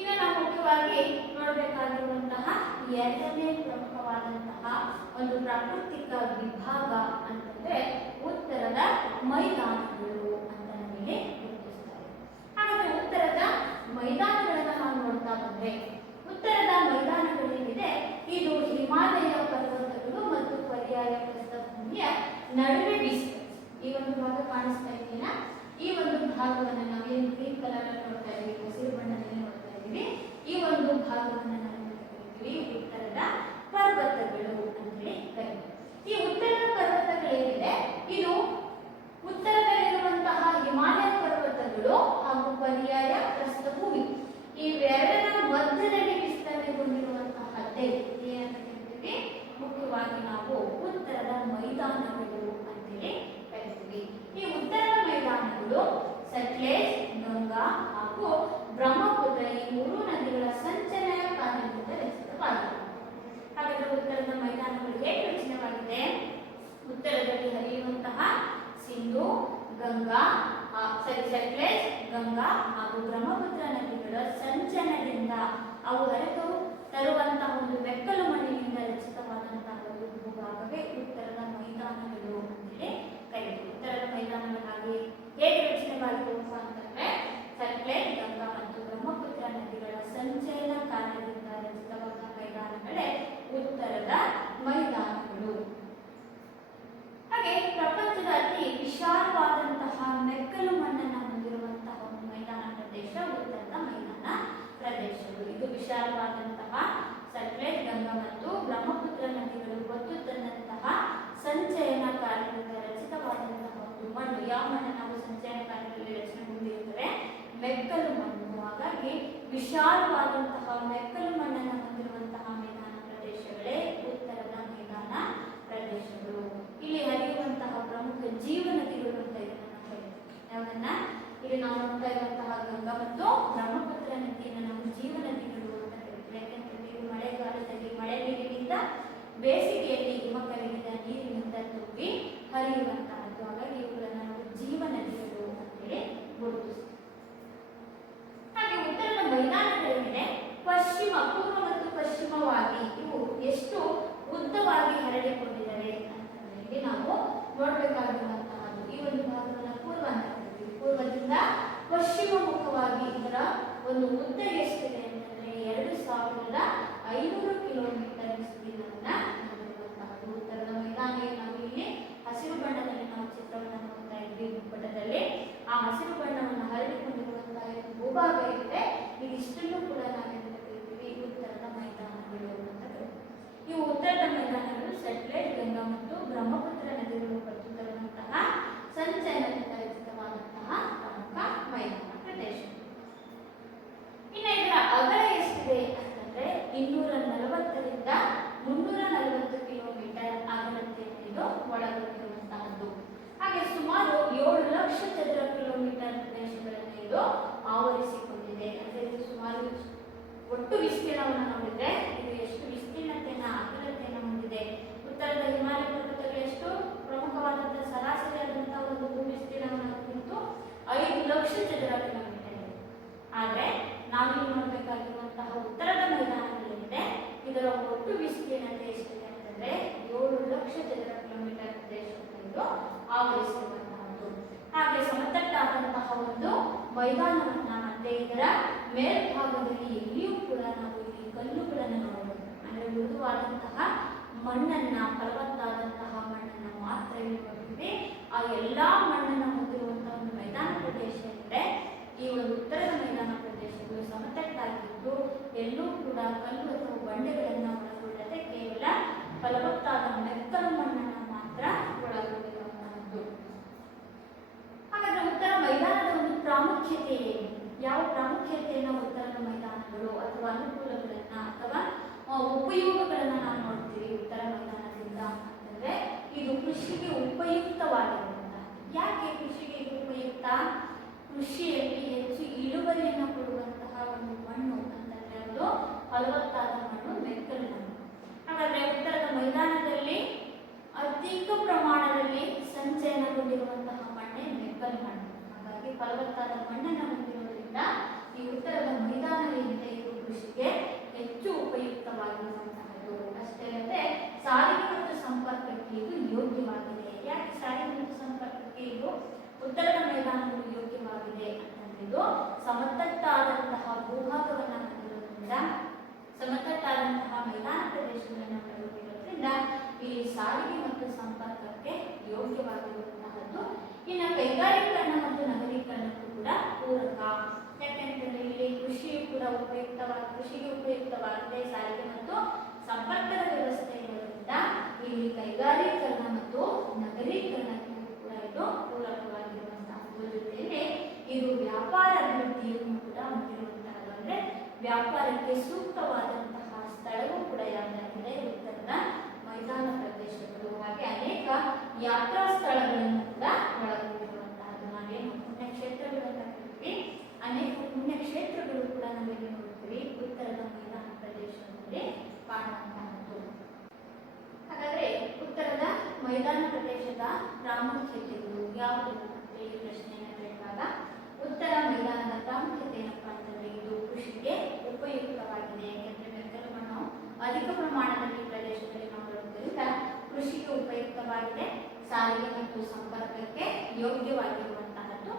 ಈಗ ನಾವು ಮುಖ್ಯವಾಗಿ ನೋಡಬೇಕಾಗಿರುವಂತಹ ಎರಡನೇ ಪ್ರಮುಖವಾದಂತಹ ಒಂದು ಪ್ರಾಕೃತಿಕ ವಿಭಾಗ ಅಂತಂದ್ರೆ ಉತ್ತರದ ಮೈದಾನಗಳು ಅಂತ ನಮಗೆ ಗುರುತಿಸ್ತಾರೆ. ಹಾಗಾದ್ರೆ ಉತ್ತರದ ಮೈದಾನಗಳನ್ನ ನಾವು ನೋಡ್ತಾ ಬಂದ್ರೆ ಉತ್ತರದ ಮೈದಾನಗಳೇನಿದೆ ಇದು ಹಿಮಾಲಯ ಪರ್ವತಗಳು ಮತ್ತು ಪರ್ಯಾಯ ಪ್ರಸ್ಥಭೂಮಿಯ ನಡುವೆ ಬೀಸುತ್ತದೆ. ಈ ಒಂದು ಭಾಗ ಕಾಣಿಸ್ತಾ ಇದೆಯಲ್ಲ, ಈ ಒಂದು ಭಾಗವನ್ನು ನಾವೇನು ಗ್ರೀನ್ ಕಲರ್ ನೋಡ್ತಾ ಇದ್ದೀವಿ, ಹಸಿರು ಬಣ್ಣದಲ್ಲಿ ನೋಡ್ತಾ ಇದ್ದೀವಿ, ಈ ಒಂದು ಭಾಗವನ್ನು ನಾವು ಕರಿತೀವಿ ಉತ್ತರದ ಪರ್ವತಗಳು ಅಂತೇಳಿ ಕರೀತೀವಿ. ಈ ಉತ್ತರದ ಪರ್ವತಗಳೇನಿದೆ ಮೈದಾನಗಳು ಅಂತೇಳಿ ಕರಿತೀವಿ. ಈ ಉತ್ತರದ ಮೈದಾನಗಳು ಸಟ್ಲೇಜ್, ಗಂಗಾ ಹಾಗೂ ಬ್ರಹ್ಮಪುತ್ರ ಈ ಮೂರು ನದಿಗಳ ಸಂಚಯನ ಕಾರಣದಿಂದ ರಚಿತವಾಗಿವೆ. ಹಾಗಾದರೆ ಉತ್ತರದ ಮೈದಾನಗಳು ಹೇಗೆ ರಚನೆವಾಗಿದೆ? ಉತ್ತರದಲ್ಲಿ ಹರಿಯುವಂತಹ ಸಿಂಧು, ಗಂಗಾ ಸಟ್ಲೇಜ್, ಗಂಗಾ ಹಾಗೂ ಬ್ರಹ್ಮಪುತ್ರ ನದಿಗಳ ಸಂಚಯನದಿಂದ ಅವು ಹರಿದು ತರುವಂತಹ ಒಂದು ಮೆಕ್ಕಲು ಮಣ್ಣಿನಿಂದ ರಚಿತವಾದಂತಹ ಒಂದು ಭೂಭಾಗವೇ ಉತ್ತರದ ಮೈದಾನಗಳು ಅಂತೇಳಿ ಕರೀತೀವಿ. ಉತ್ತರದ ಮೈದಾನಗಳು ಹಾಗೆ ಹೇಗೆ ರಚನೆವಾಗಿರುವಪ್ಪ ಅಂತಂದ್ರೆ ಸಟ್ಲೇಜ್, ಗಂಗಾ ಮತ್ತು ಬ್ರಹ್ಮಪುತ್ರ ನದಿಗಳ ಸಂಚಯನ ಕಾರಣದಿಂದ ರಚಿತವಾದ ಮೈದಾನಗಳೇ ಉತ್ತರದ ಮೈದಾನಗಳು. ಹಾಗೆ ಪ್ರಪಂಚದ ಅತಿ ವಿಶಾಲವಾದಂತಹ ಮೆಕ್ಕಲು ಮಣ್ಣನ್ನು ಹೊಂದಿರುವಂತಹ ಒಂದು ಮೈದಾನ ಪ್ರದೇಶ ಉತ್ತರದ ಮೈದಾನ ಪ್ರದೇಶಗಳು. ಇದು ವಿಶಾಲವಾದಂತಹ ಸಟ್ಲೇಜ್, ಗಂಗಾ ಮತ್ತು ಬ್ರಹ್ಮಪುತ್ರ ನದಿಗಳು ಹೊತ್ತು ತಂದಂತಹ ಸಂಚಯನ ಕಾರಣದಿಂದ ರಚಿತವಾದಂತಹ ಒಂದು ಮಣ್ಣು. ಯಾವ ಮಣ್ಣು ನಾವು ಸಂಚಯನ ಕಾರಣದಲ್ಲಿ ರಚನೆ ಹೊಂದಿರುತ್ತವೆ? ಮೆಕ್ಕಲು ಮಣ್ಣು. ಹಾಗಾಗಿ ವಿಶಾಲವಾದಂತಹ ಮೆಕ್ಕಲು ಮಣ್ಣನ್ನು ಹೊಂದಿರುವಂತಹ ಮೈದಾನ ಪ್ರದೇಶಗಳೇ ಉತ್ತರದ ಮೈದಾನ ಪ್ರದೇಶಗಳು. ಇಲ್ಲಿ ಹರಿಯುವಂತಹ ಪ್ರಮುಖ ಜೀವ ನದಿಗಳು ಅಂತ ಇದನ್ನ ಕರೀತೀವಿ. ಯಾವನ್ನ ಇಲ್ಲಿ ನಾವು ನೋಡ್ತಾ ಇರುವಂತಹ ಗಂಗಾ ಮತ್ತು ಬ್ರಹ್ಮಪುತ್ರ ನದಿಯನ್ನು ನಾವು ಜೀವ ನದಿಗಳು ಅಂತ ಕರೀತೀವಿ. ಯಾಕೆಂತಂದ್ರೆ ಇದು ಮಳೆಗಾಲದಲ್ಲಿ ಮಳೆ ನೀರಿನಿಂದ, ಬೇಸಿಗೆಯಲ್ಲಿ ಹಿಮ ಕರಗಿದ ನೀರಿನಿಂದ ತುಂಬಿ ಹರಿಯುವಂತಹದ್ದು. ಹಾಗಾಗಿ ಇವುಗಳನ್ನು ನಾವು ಜೀವ ನದಿಗಳು ಅಂತೇಳಿ ಗುರುತಿಸ್ತೀವಿ. ಹಾಗೆ ಉತ್ತರದ ಮೈದಾನಗಳ ಮೇಲೆ ಪೂರ್ವ ಮತ್ತು ಪಶ್ಚಿಮವಾಗಿ ಇವು ಎಷ್ಟು ಉದ್ದವಾಗಿ ಹರಡಿಕೊಂಡಿದ್ದಾವೆ ಅಂತಂದ್ರೆ ಇಲ್ಲಿ ನಾವು ನೋಡಬೇಕಾಗಿರುವಂತಹದ್ದು ಈ ಒಂದು ಭಾಗವನ್ನು ಪೂರ್ವ ಅಂತ ಕರೀತೀವಿ. ಪೂರ್ವದಿಂದ ಪಶ್ಚಿಮ ಮುಖವಾಗಿ ಇದರ ಒಂದು ಉದ್ದ ಎಷ್ಟಿದೆ ಅಂತಂದ್ರೆ 2500 ಕಿಲೋಮೀಟರ್ ವಿಸ್ತೀರ್ಣವನ್ನ ಹೊಂದಿರುವಂತಹದ್ದು ಉತ್ತರದ ಮೈದಾನ. ನಾವು ಇಲ್ಲಿ ಹಸಿರು ಬಣ್ಣದಲ್ಲಿ ನಾವು ಚಿತ್ರವನ್ನು ನೋಡ್ತಾ ಇದ್ವಿ ಪಟದಲ್ಲಿ. ಆ ಹಸಿರು ಬಣ್ಣವನ್ನು ಹರಡಿಕೊಂಡಿರುವಂತಹ ಭೂಭಾಗ ಇದೆ. ಇದಿಷ್ಟನ್ನು ಕೂಡ ನಾವೇನು ಕರೀತೀವಿ? ಉತ್ತರದ ಮೈದಾನಗಳು ಅಂತ ಕರೀತೀವಿ. ಇವು ಉತ್ತರದ ಮೈದಾನಗಳು ಸಟ್ಲೇಜ್, ಗಂಗಾ ಮತ್ತು ಬ್ರಹ್ಮಪುತ್ರ ನದಿಗಳು ಹೊತ್ತು ತರುವಂತಹ ಸಂಚಯನದಿಂದ ರಚಿತವಾದಂತಹ ಪ್ರಮುಖ ಮೈದಾನ ಪ್ರದೇಶ. ಇನ್ನು ಇದರ ಅಗಲ ಎಷ್ಟಿದೆ ಅಂತಂದ್ರೆ 240ರಿಂದ 340 ಕಿಲೋಮೀಟರ್ ಅಗಲತೆಯನ್ನು ಇದು ಒಳಗೊಂಡಿರುವಂತಹದ್ದು. ಹಾಗೆ ಸುಮಾರು 7 ಲಕ್ಷ ಚದರ ಕಿಲೋಮೀಟರ್ ಪ್ರದೇಶಗಳನ್ನು ಇದು ಆವರಿಸಿಕೊಂಡಿದೆ. ಅಂದ್ರೆ ಇದು ಸುಮಾರು ಒಟ್ಟು ವಿಸ್ತೀರ್ಣವನ್ನು ನೋಡಿದ್ರೆ ಇದು ಎಷ್ಟು ವಿಸ್ತೀರ್ಣತೆಯನ್ನ ಅಗಲತೆಯನ್ನು ಹೊಂದಿದೆ. ಉತ್ತರದ ಹಿಮಾಲಯ ಪರ್ವತಗಳು ಎಷ್ಟು ಪ್ರಮುಖವಾದಂತಹ ಸರಾಸರಿಯಾದಂತಹ ಒಂದು ಭೂ ವಿಸ್ತೀರ್ಣವನ್ನು ಹೊಂದಿದ್ದು 5 ಲಕ್ಷ ಚದರ ಕಿಲೋಮೀಟರ್ ಇದೆ. ಆದ್ರೆ ನಾವಿಲ್ಲಿ ನೋಡಬೇಕಾಗಿರುವಂತಹ ಉತ್ತರದ ಮೈದಾನಗಳಿದೆ ಇದರ ಒಟ್ಟು ವಿಸ್ತೀರ್ಣತೆ ಎಷ್ಟಿದೆ ಅಂತಂದ್ರೆ 7 ಲಕ್ಷ ಚದರ ಕಿಲೋಮೀಟರ್ ಪ್ರದೇಶವನ್ನು ಇದು ಆವರಿಸಿರುವಂತಹದ್ದು. ಹಾಗೆ ಸಮತಟ್ಟಾದಂತಹ ಒಂದು ಮೈದಾನವನ್ನ ಮತ್ತೆ ಇದರ ಮೇಲ್ಭಾಗದಲ್ಲಿ ಎಲ್ಲಿಯೂ ಕೂಡ ನಾವು ಇಲ್ಲಿ ಕಲ್ಲುಗಳನ್ನು ನೋಡಬಹುದು. ಅಂದ್ರೆ ಮೃದುವಾದಂತಹ ಮಣ್ಣನ್ನ, ಫಲವತ್ತಾದಂತಹ ಮಣ್ಣನ್ನ ಮಾತ್ರ ಇಲ್ಲಿ ನೋಡ್ತೀವಿ. ಆ ಎಲ್ಲಾ ಮಣ್ಣನ್ನು ಹೊಂದಿರುವಂತಹ ಒಂದು ಮೈದಾನ ಪ್ರದೇಶ ಇದೆ. ಈ ಒಂದು ಉತ್ತರದ ಮೈದಾನ ಪ್ರದೇಶಗಳು ಸಮತಟ್ಟಾಗಿದ್ದು ಎಲ್ಲೂ ಕೂಡ ಕಲ್ಲು ಅಥವಾ ಬಂಡೆಗಳನ್ನ ಒಳಗೊಳ್ಳದೆ ಕೇವಲ ಫಲವತ್ತಾದ ಮೆಕ್ಕಲು ಮಣ್ಣನ್ನು ಮಾತ್ರ ಒಳಗೊಂಡಿರುವಂತಹದ್ದು. ಹಾಗಾದ್ರೆ ಉತ್ತರ ಮೈದಾನದ ಒಂದು ಪ್ರಾಮುಖ್ಯತೆ ಏನು? ಯಾವ ಪ್ರಾಮುಖ್ಯತೆಯನ್ನು ಉತ್ತರದ ಮೈದಾನಗಳು ಅಥವಾ ಅನುಕೂಲಗಳನ್ನ ಅಥವಾ ಉಪಯೋಗಗಳನ್ನ ನಾವು ನೋಡ್ತೀವಿ ಉತ್ತರ ಮೈದಾನದಿಂದ ಅಂತಂದ್ರೆ ಇದು ಕೃಷಿಗೆ ಉಪಯುಕ್ತವಾಗಿರುವಂತಹ. ಯಾಕೆ ಕೃಷಿಗೆ ಇದು ಉಪಯುಕ್ತ? ಕೃಷಿಯಲ್ಲಿ ಹೆಚ್ಚು ಇಳುವರಿಯನ್ನು ಕೊಡುವಂತಹ ಒಂದು ಮಣ್ಣು ಅಂತಂದ್ರೆ ಅದು ಫಲವತ್ತಾದ ಮಣ್ಣು, ಮೆಕ್ಕಲು ಮಣ್ಣು. ಹಾಗಾದ್ರೆ ಉತ್ತರದ ಮೈದಾನದಲ್ಲಿ ಅಧಿಕ ಪ್ರಮಾಣದಲ್ಲಿ ಸಂಚಯನಗೊಂಡಿರುವಂತಹ ಮಣ್ಣೆ ಮೆಕ್ಕಲು ಮಣ್ಣು. ಹಾಗಾಗಿ ಫಲವತ್ತಾದ ಮಣ್ಣನ್ನು ಹೊಂದಿರುವುದರಿಂದ ಈ ಉತ್ತರದ ಮೈದಾನ ಏನಿದೆ ಇದು ಕೃಷಿಗೆ ಹೆಚ್ಚು ಉಪಯುಕ್ತವಾಗಿರುವಂತಹದ್ದು. ಅಷ್ಟೇ ಅಲ್ಲದೆ ಸಾರಿಗೆ ಮತ್ತು ಸಂಪರ್ಕಕ್ಕೆ ಇದು ಯೋಗ್ಯವಾಗಿದೆ. ಯಾಕೆ ಸಾರಿಗೆ ಮತ್ತು ಸಂಪರ್ಕಕ್ಕೆ ಇದು ಉತ್ತರದ ಮೈದಾನಗಳು ಯೋಗ್ಯವಾಗಿದೆ ಅಂತಂದ್ರೆ ಇದು ಸಮತಟ್ಟಾದಂತಹ ಭೂಭಾಗವನ್ನು ಹೊಂದಿರುವುದರಿಂದ, ಸಮತಟ್ಟಾದಂತಹ ಮೈದಾನ ಪ್ರದೇಶಗಳನ್ನು ಒಳಗೊಂಡಿರುವುದರಿಂದ ಇಲ್ಲಿ ಸಾರಿಗೆ ಮತ್ತು ಸಂಪರ್ಕಕ್ಕೆ ಯೋಗ್ಯವಾಗಿರುವಂತಹದ್ದು. ಇನ್ನು ಕೈಗಾರೀಕರಣ ಮತ್ತು ನಗರೀಕರಣಕ್ಕೂ ಕೂಡ ಪೂರಕ. ಯಾಕೆಂತಂದ್ರೆ ಇಲ್ಲಿ ಕೃಷಿಗೆ ಉಪಯುಕ್ತವಾಗಿದೆ ಸಾರಿಗೆ ಮತ್ತು ಸಂಪರ್ಕದ ವ್ಯವಸ್ಥೆ ಇರುವುದರಿಂದ ಇಲ್ಲಿ ಕೈಗಾರೀಕರಣ ಮತ್ತು ನಗರೀಕರಣಕ್ಕೂ ಕೂಡ ಇದು ಪೂರಕವಾಗಿರುವಂತಹದ್ದು. ಜೊತೆಯಲ್ಲಿ ಇದು ವ್ಯಾಪಾರ ಅಭಿವೃದ್ಧಿಯನ್ನು ಕೂಡ ಹೊಂದಿರುವಂತಹದ್ದು. ಅಂದ್ರೆ ವ್ಯಾಪಾರಕ್ಕೆ ಸೂಕ್ತವಾದಂತಹ ಸ್ಥಳವೂ ಕೂಡ ಯಾವುದಾಗಿದೆ ಉತ್ತರದ ಮೈದಾನ ಪ್ರದೇಶಗಳು. ಹಾಗೆ ಅನೇಕ ಯಾತ್ರಾ ಸ್ಥಳಗಳನ್ನು ಕೂಡ ಒಳಗೊಂಡಿರುವಂತಹದ್ದು. ನಾವೇನು ಪುಣ್ಯಕ್ಷೇತ್ರಗಳು ಅಂತ ಕರಿತೀವಿ, ಅನೇಕ ಪುಣ್ಯಕ್ಷೇತ್ರಗಳು ಕೂಡ ನಾವೇನು ನೋಡ್ತೀವಿ ಉತ್ತರದ ಮೈದಾನ ಪ್ರದೇಶದಲ್ಲಿ ಕಾಣುವಂತಹದ್ದು. ಹಾಗಾದ್ರೆ ಉತ್ತರದ ಮೈದಾನ ಪ್ರದೇಶದ ಪ್ರಾಮುಖ್ಯತೆಗಳು ಯಾವುದು ಅಂತ ಈ ಪ್ರಶ್ನೆಯನ್ನು ಕೇಳಿದಾಗ ಉತ್ತರ ಮೈದಾನದ ಪ್ರಾಮುಖ್ಯತೆ ಏನಪ್ಪಾ ಅಂತಂದ್ರೆ ಇದು ಕೃಷಿಗೆ ಉಪಯುಕ್ತವಾಗಿದೆ. ಯಾಕೆಂದ್ರೆ ಮೆಕ್ಕಲುಮಣ್ಣು ಅಧಿಕ ಪ್ರಮಾಣದಲ್ಲಿ ಪ್ರದೇಶದಲ್ಲಿ ನಾವು ಇರುವುದರಿಂದ ಕೃಷಿಗೆ ಉಪಯುಕ್ತವಾಗಿದೆ, ಸಾರಿಗೆ ಮತ್ತು ಸಂಪರ್ಕಕ್ಕೆ ಯೋಗ್ಯವಾಗಿರುವಂತಹದ್ದು,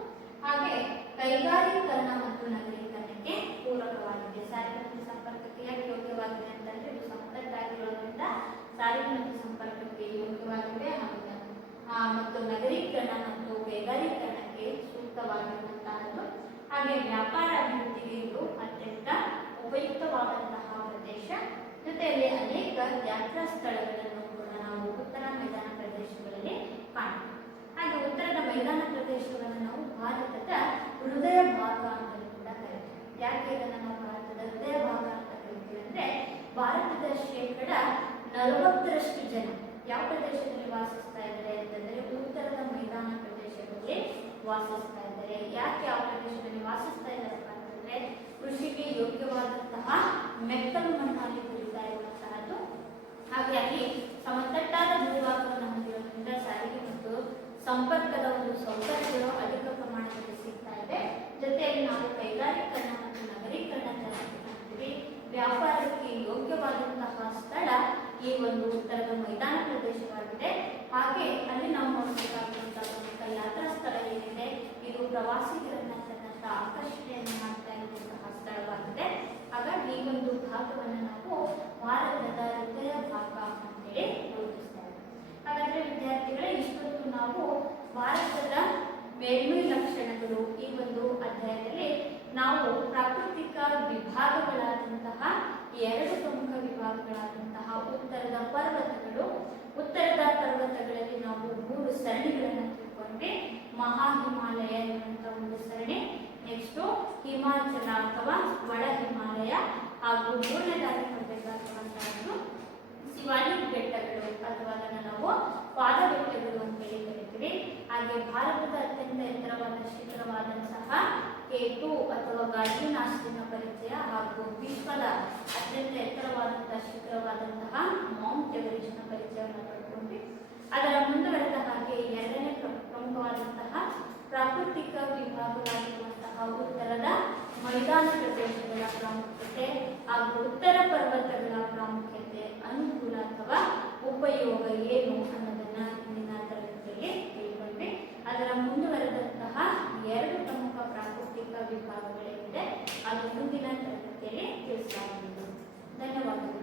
ಹಾಗೆ ಕೈಗಾರೀಕರಣ ಮತ್ತು ನಗರೀಕರಣಕ್ಕೆ ಪೂರಕವಾಗಿದೆ. ಸಾರಿಗೆ ಮತ್ತು ಸಂಪರ್ಕಕ್ಕೆ ಯಾಕೆ ಯೋಗ್ಯವಾಗಿದೆ ಅಂತಂದ್ರೆ ಇದು ಸಮತಟ್ಟಾಗಿರೋದ್ರಿಂದ ಸಾರಿಗೆ ಮತ್ತು ಸಂಪರ್ಕಕ್ಕೆ ಯೋಗ್ಯವಾಗಿದೆ, ಮತ್ತು ನಗರೀಕರಣ ಮತ್ತು ಕೈಗಾರೀಕರಣಕ್ಕೆ ಸೂಕ್ತವಾಗಿರುವಂತಹದ್ದು. ಹಾಗೆ ವ್ಯಾಪಾರ ಅಭಿವೃದ್ಧಿಗೆ ಇದು ಅತ್ಯಂತ ಉಪಯುಕ್ತವಾದಂತಹ ಪ್ರದೇಶ. ಜೊತೆಯಲ್ಲಿ ಅನೇಕ ಯಾತ್ರಾ ಸ್ಥಳಗಳನ್ನು ಕೂಡ ನಾವು ಉತ್ತರ ಮೈದಾನ ಪ್ರದೇಶಗಳಲ್ಲಿ ಕಾಣ್ತೀವಿ. ಹಾಗೆ ಉತ್ತರದ ಮೈದಾನ ಪ್ರದೇಶಗಳನ್ನು ನಾವು ಭಾರತದ ಹೃದಯ ಭಾಗ ಅಂತಲೂ ಕೂಡ ಕರಿತೀವಿ. ಯಾಕೆ ಇದನ್ನು ನಾವು ಭಾರತದ ಹೃದಯ ಭಾಗ ಅಂತ ಕರಿತೀವಿ ಅಂದ್ರೆ ಭಾರತದ 40% ಜನ ಯಾವ ಪ್ರದೇಶದಲ್ಲಿ ವಾಸಿಸ್ತಾ ಇದ್ದಾರೆ ಅಂತಂದ್ರೆ ಉತ್ತರದ ಮೈದಾನ ಪ್ರದೇಶದಲ್ಲಿ ವಾಸಿಸ್ತಾ ಇದ್ದಾರೆ. ಯಾಕೆ ಯಾವ ಪ್ರದೇಶದಲ್ಲಿ ವಾಸಿಸ್ತಾ ಇದ್ದಾರೆ ಅಂತಂದ್ರೆ ಕೃಷಿಗೆ ಯೋಗ್ಯವಾದಂತಹ ಮೆಕ್ಕಲು ಮಣ್ಣಲ್ಲಿ ಬೆಳೀತಾ ಇರುವಂತಹದ್ದು. ಹಾಗಾಗಿ ಸಮತಟ್ಟಾದ ಭೂಭಾಗವನ್ನು ಹೊಂದಿರೋದ್ರಿಂದ ಸಾರಿಗೆ ಮತ್ತು ಸಂಪರ್ಕದ ಒಂದು ಸೌಕರ್ಯಗಳು ಅಧಿಕ ಪ್ರಮಾಣದಲ್ಲಿ ಸಿಗ್ತಾ ಇದೆ. ಜೊತೆಯಲ್ಲಿ ನಾವು ಕೈಗಾರೀಕರಣ ಮತ್ತು ನಗರೀಕರಣ ಜಾಸ್ತಿ ವ್ಯಾಪಾರಕ್ಕೆ ಯೋಗ್ಯವಾದಂತಹ ಸ್ಥಳ ಈ ಒಂದು ಉತ್ತರದ ಮೈದಾನ ಪ್ರದೇಶವಾಗಿದೆ. ಹಾಗೆ ಅಲ್ಲಿ ನಾವು ನೋಡಬೇಕಾಗಿರುವಂತಹ ಯಾತ್ರಾ ಸ್ಥಳ ಏನಿದೆ ಇದು ಪ್ರವಾಸಿಗರನ್ನ ತನ್ನತ್ತ ಆಕರ್ಷಣೆಯನ್ನು ಮಾಡ್ತಾ ಇರುವಂತಹ ಸ್ಥಳವಾಗಿದೆ. ಹಾಗಾಗಿ ಈ ಒಂದು ಭಾಗವನ್ನು ನಾವು ಭಾರತದ ಹೃದಯ ಭಾಗ ಅಂತೇಳಿ ಗುರುತಿಸ್ತೇವೆ. ಹಾಗಾದ್ರೆ ವಿದ್ಯಾರ್ಥಿಗಳೇ, ಇಷ್ಟೊತ್ತು ನಾವು ಭಾರತದ ಮೇಲ್ಮೈ ಲಕ್ಷಣಗಳು ಈ ಒಂದು ಅಧ್ಯಾಯದಲ್ಲಿ ನಾವು ಪ್ರಾಕೃತಿಕ ವಿಭಾಗಗಳಾದಂತಹ 2 ಪ್ರಮುಖ ವಿಭಾಗಗಳಾದಂತಹ ಉತ್ತರದ ಪರ್ವತಗಳಲ್ಲಿ ನಾವು 3 ಸರಣಿಗಳನ್ನು ತಿಳ್ಕೊಂಡ್ವಿ. ಮಹಾ ಹಿಮಾಲಯ ಎನ್ನುವಂತಹ ಒಂದು ಸರಣಿ, ನೆಕ್ಸ್ಟ್ ಹಿಮಾಚಲ ಅಥವಾ ಒಳ ಹಿಮಾಲಯ, ಹಾಗೂ ಮೂರನೇದಾಗಿ ನೋಡಬೇಕಾಗಿರುವಂತಹದ್ದು ಶಿವಾಲಿಕ್ ಬೆಟ್ಟಗಳು ಅಥವಾ ಅದನ್ನು ನಾವು ಪಾದ ಬೆಟ್ಟಗಳು ಅಂತೇಳಿ ಕರಿತೀವಿ. ಹಾಗೆ ಭಾರತದ ಅತ್ಯಂತ ಎತ್ತರವಾದ ಶಿಖರವಾದಂತಹ K2 ಅಥವಾ ಗಾರ್ಡಿನಾಸ್ಟಿನ ಪರಿಚಯ, ಹಾಗೂ ವಿಶ್ವದ ಅತ್ಯಂತ ಎತ್ತರವಾದಂತಹ ಶಿಖರವಾದಂತಹ ಮೌಂಟ್ ಎವರೆಸ್ಟ್ನ ಪರಿಚಯವನ್ನು ಪಡ್ಕೊಂಡ್ವಿ. ಅದರ ಮುಂದುವರೆದ ಹಾಗೆ 2ನೇ ಪ್ರಮುಖವಾದಂತಹ ಪ್ರಾಕೃತಿಕ ವಿಭಾಗವಾಗಿರುವಂತಹ ಉತ್ತರದ ಮೈದಾನ ಪ್ರದೇಶಗಳ ಪ್ರಾಮುಖ್ಯತೆ ಹಾಗೂ ಉತ್ತರ ಪರ್ವತಗಳ ಪ್ರಾಮುಖ್ಯತೆ, ಅನುಕೂಲ ಅಥವಾ ಉಪಯೋಗ ಏನು ಅನ್ನೋದನ್ನ ಇಂದಿನ ತರಗತಿಯಲ್ಲಿ ತಿಳ್ಕೊಂಡ್ವಿ. ಅದರ ಮುಂದುವರೆದಂತಹ 2 ಪ್ರಮುಖ ಪ್ರಾಕೃತಿಕ ವಿಭಾಗಗಳೇನಿದೆ ಅದು ಮುಂದಿನ ತರಗತಿಯಲ್ಲಿ ತಿಳಿಸಲಾಗುವುದು. ಧನ್ಯವಾದಗಳು.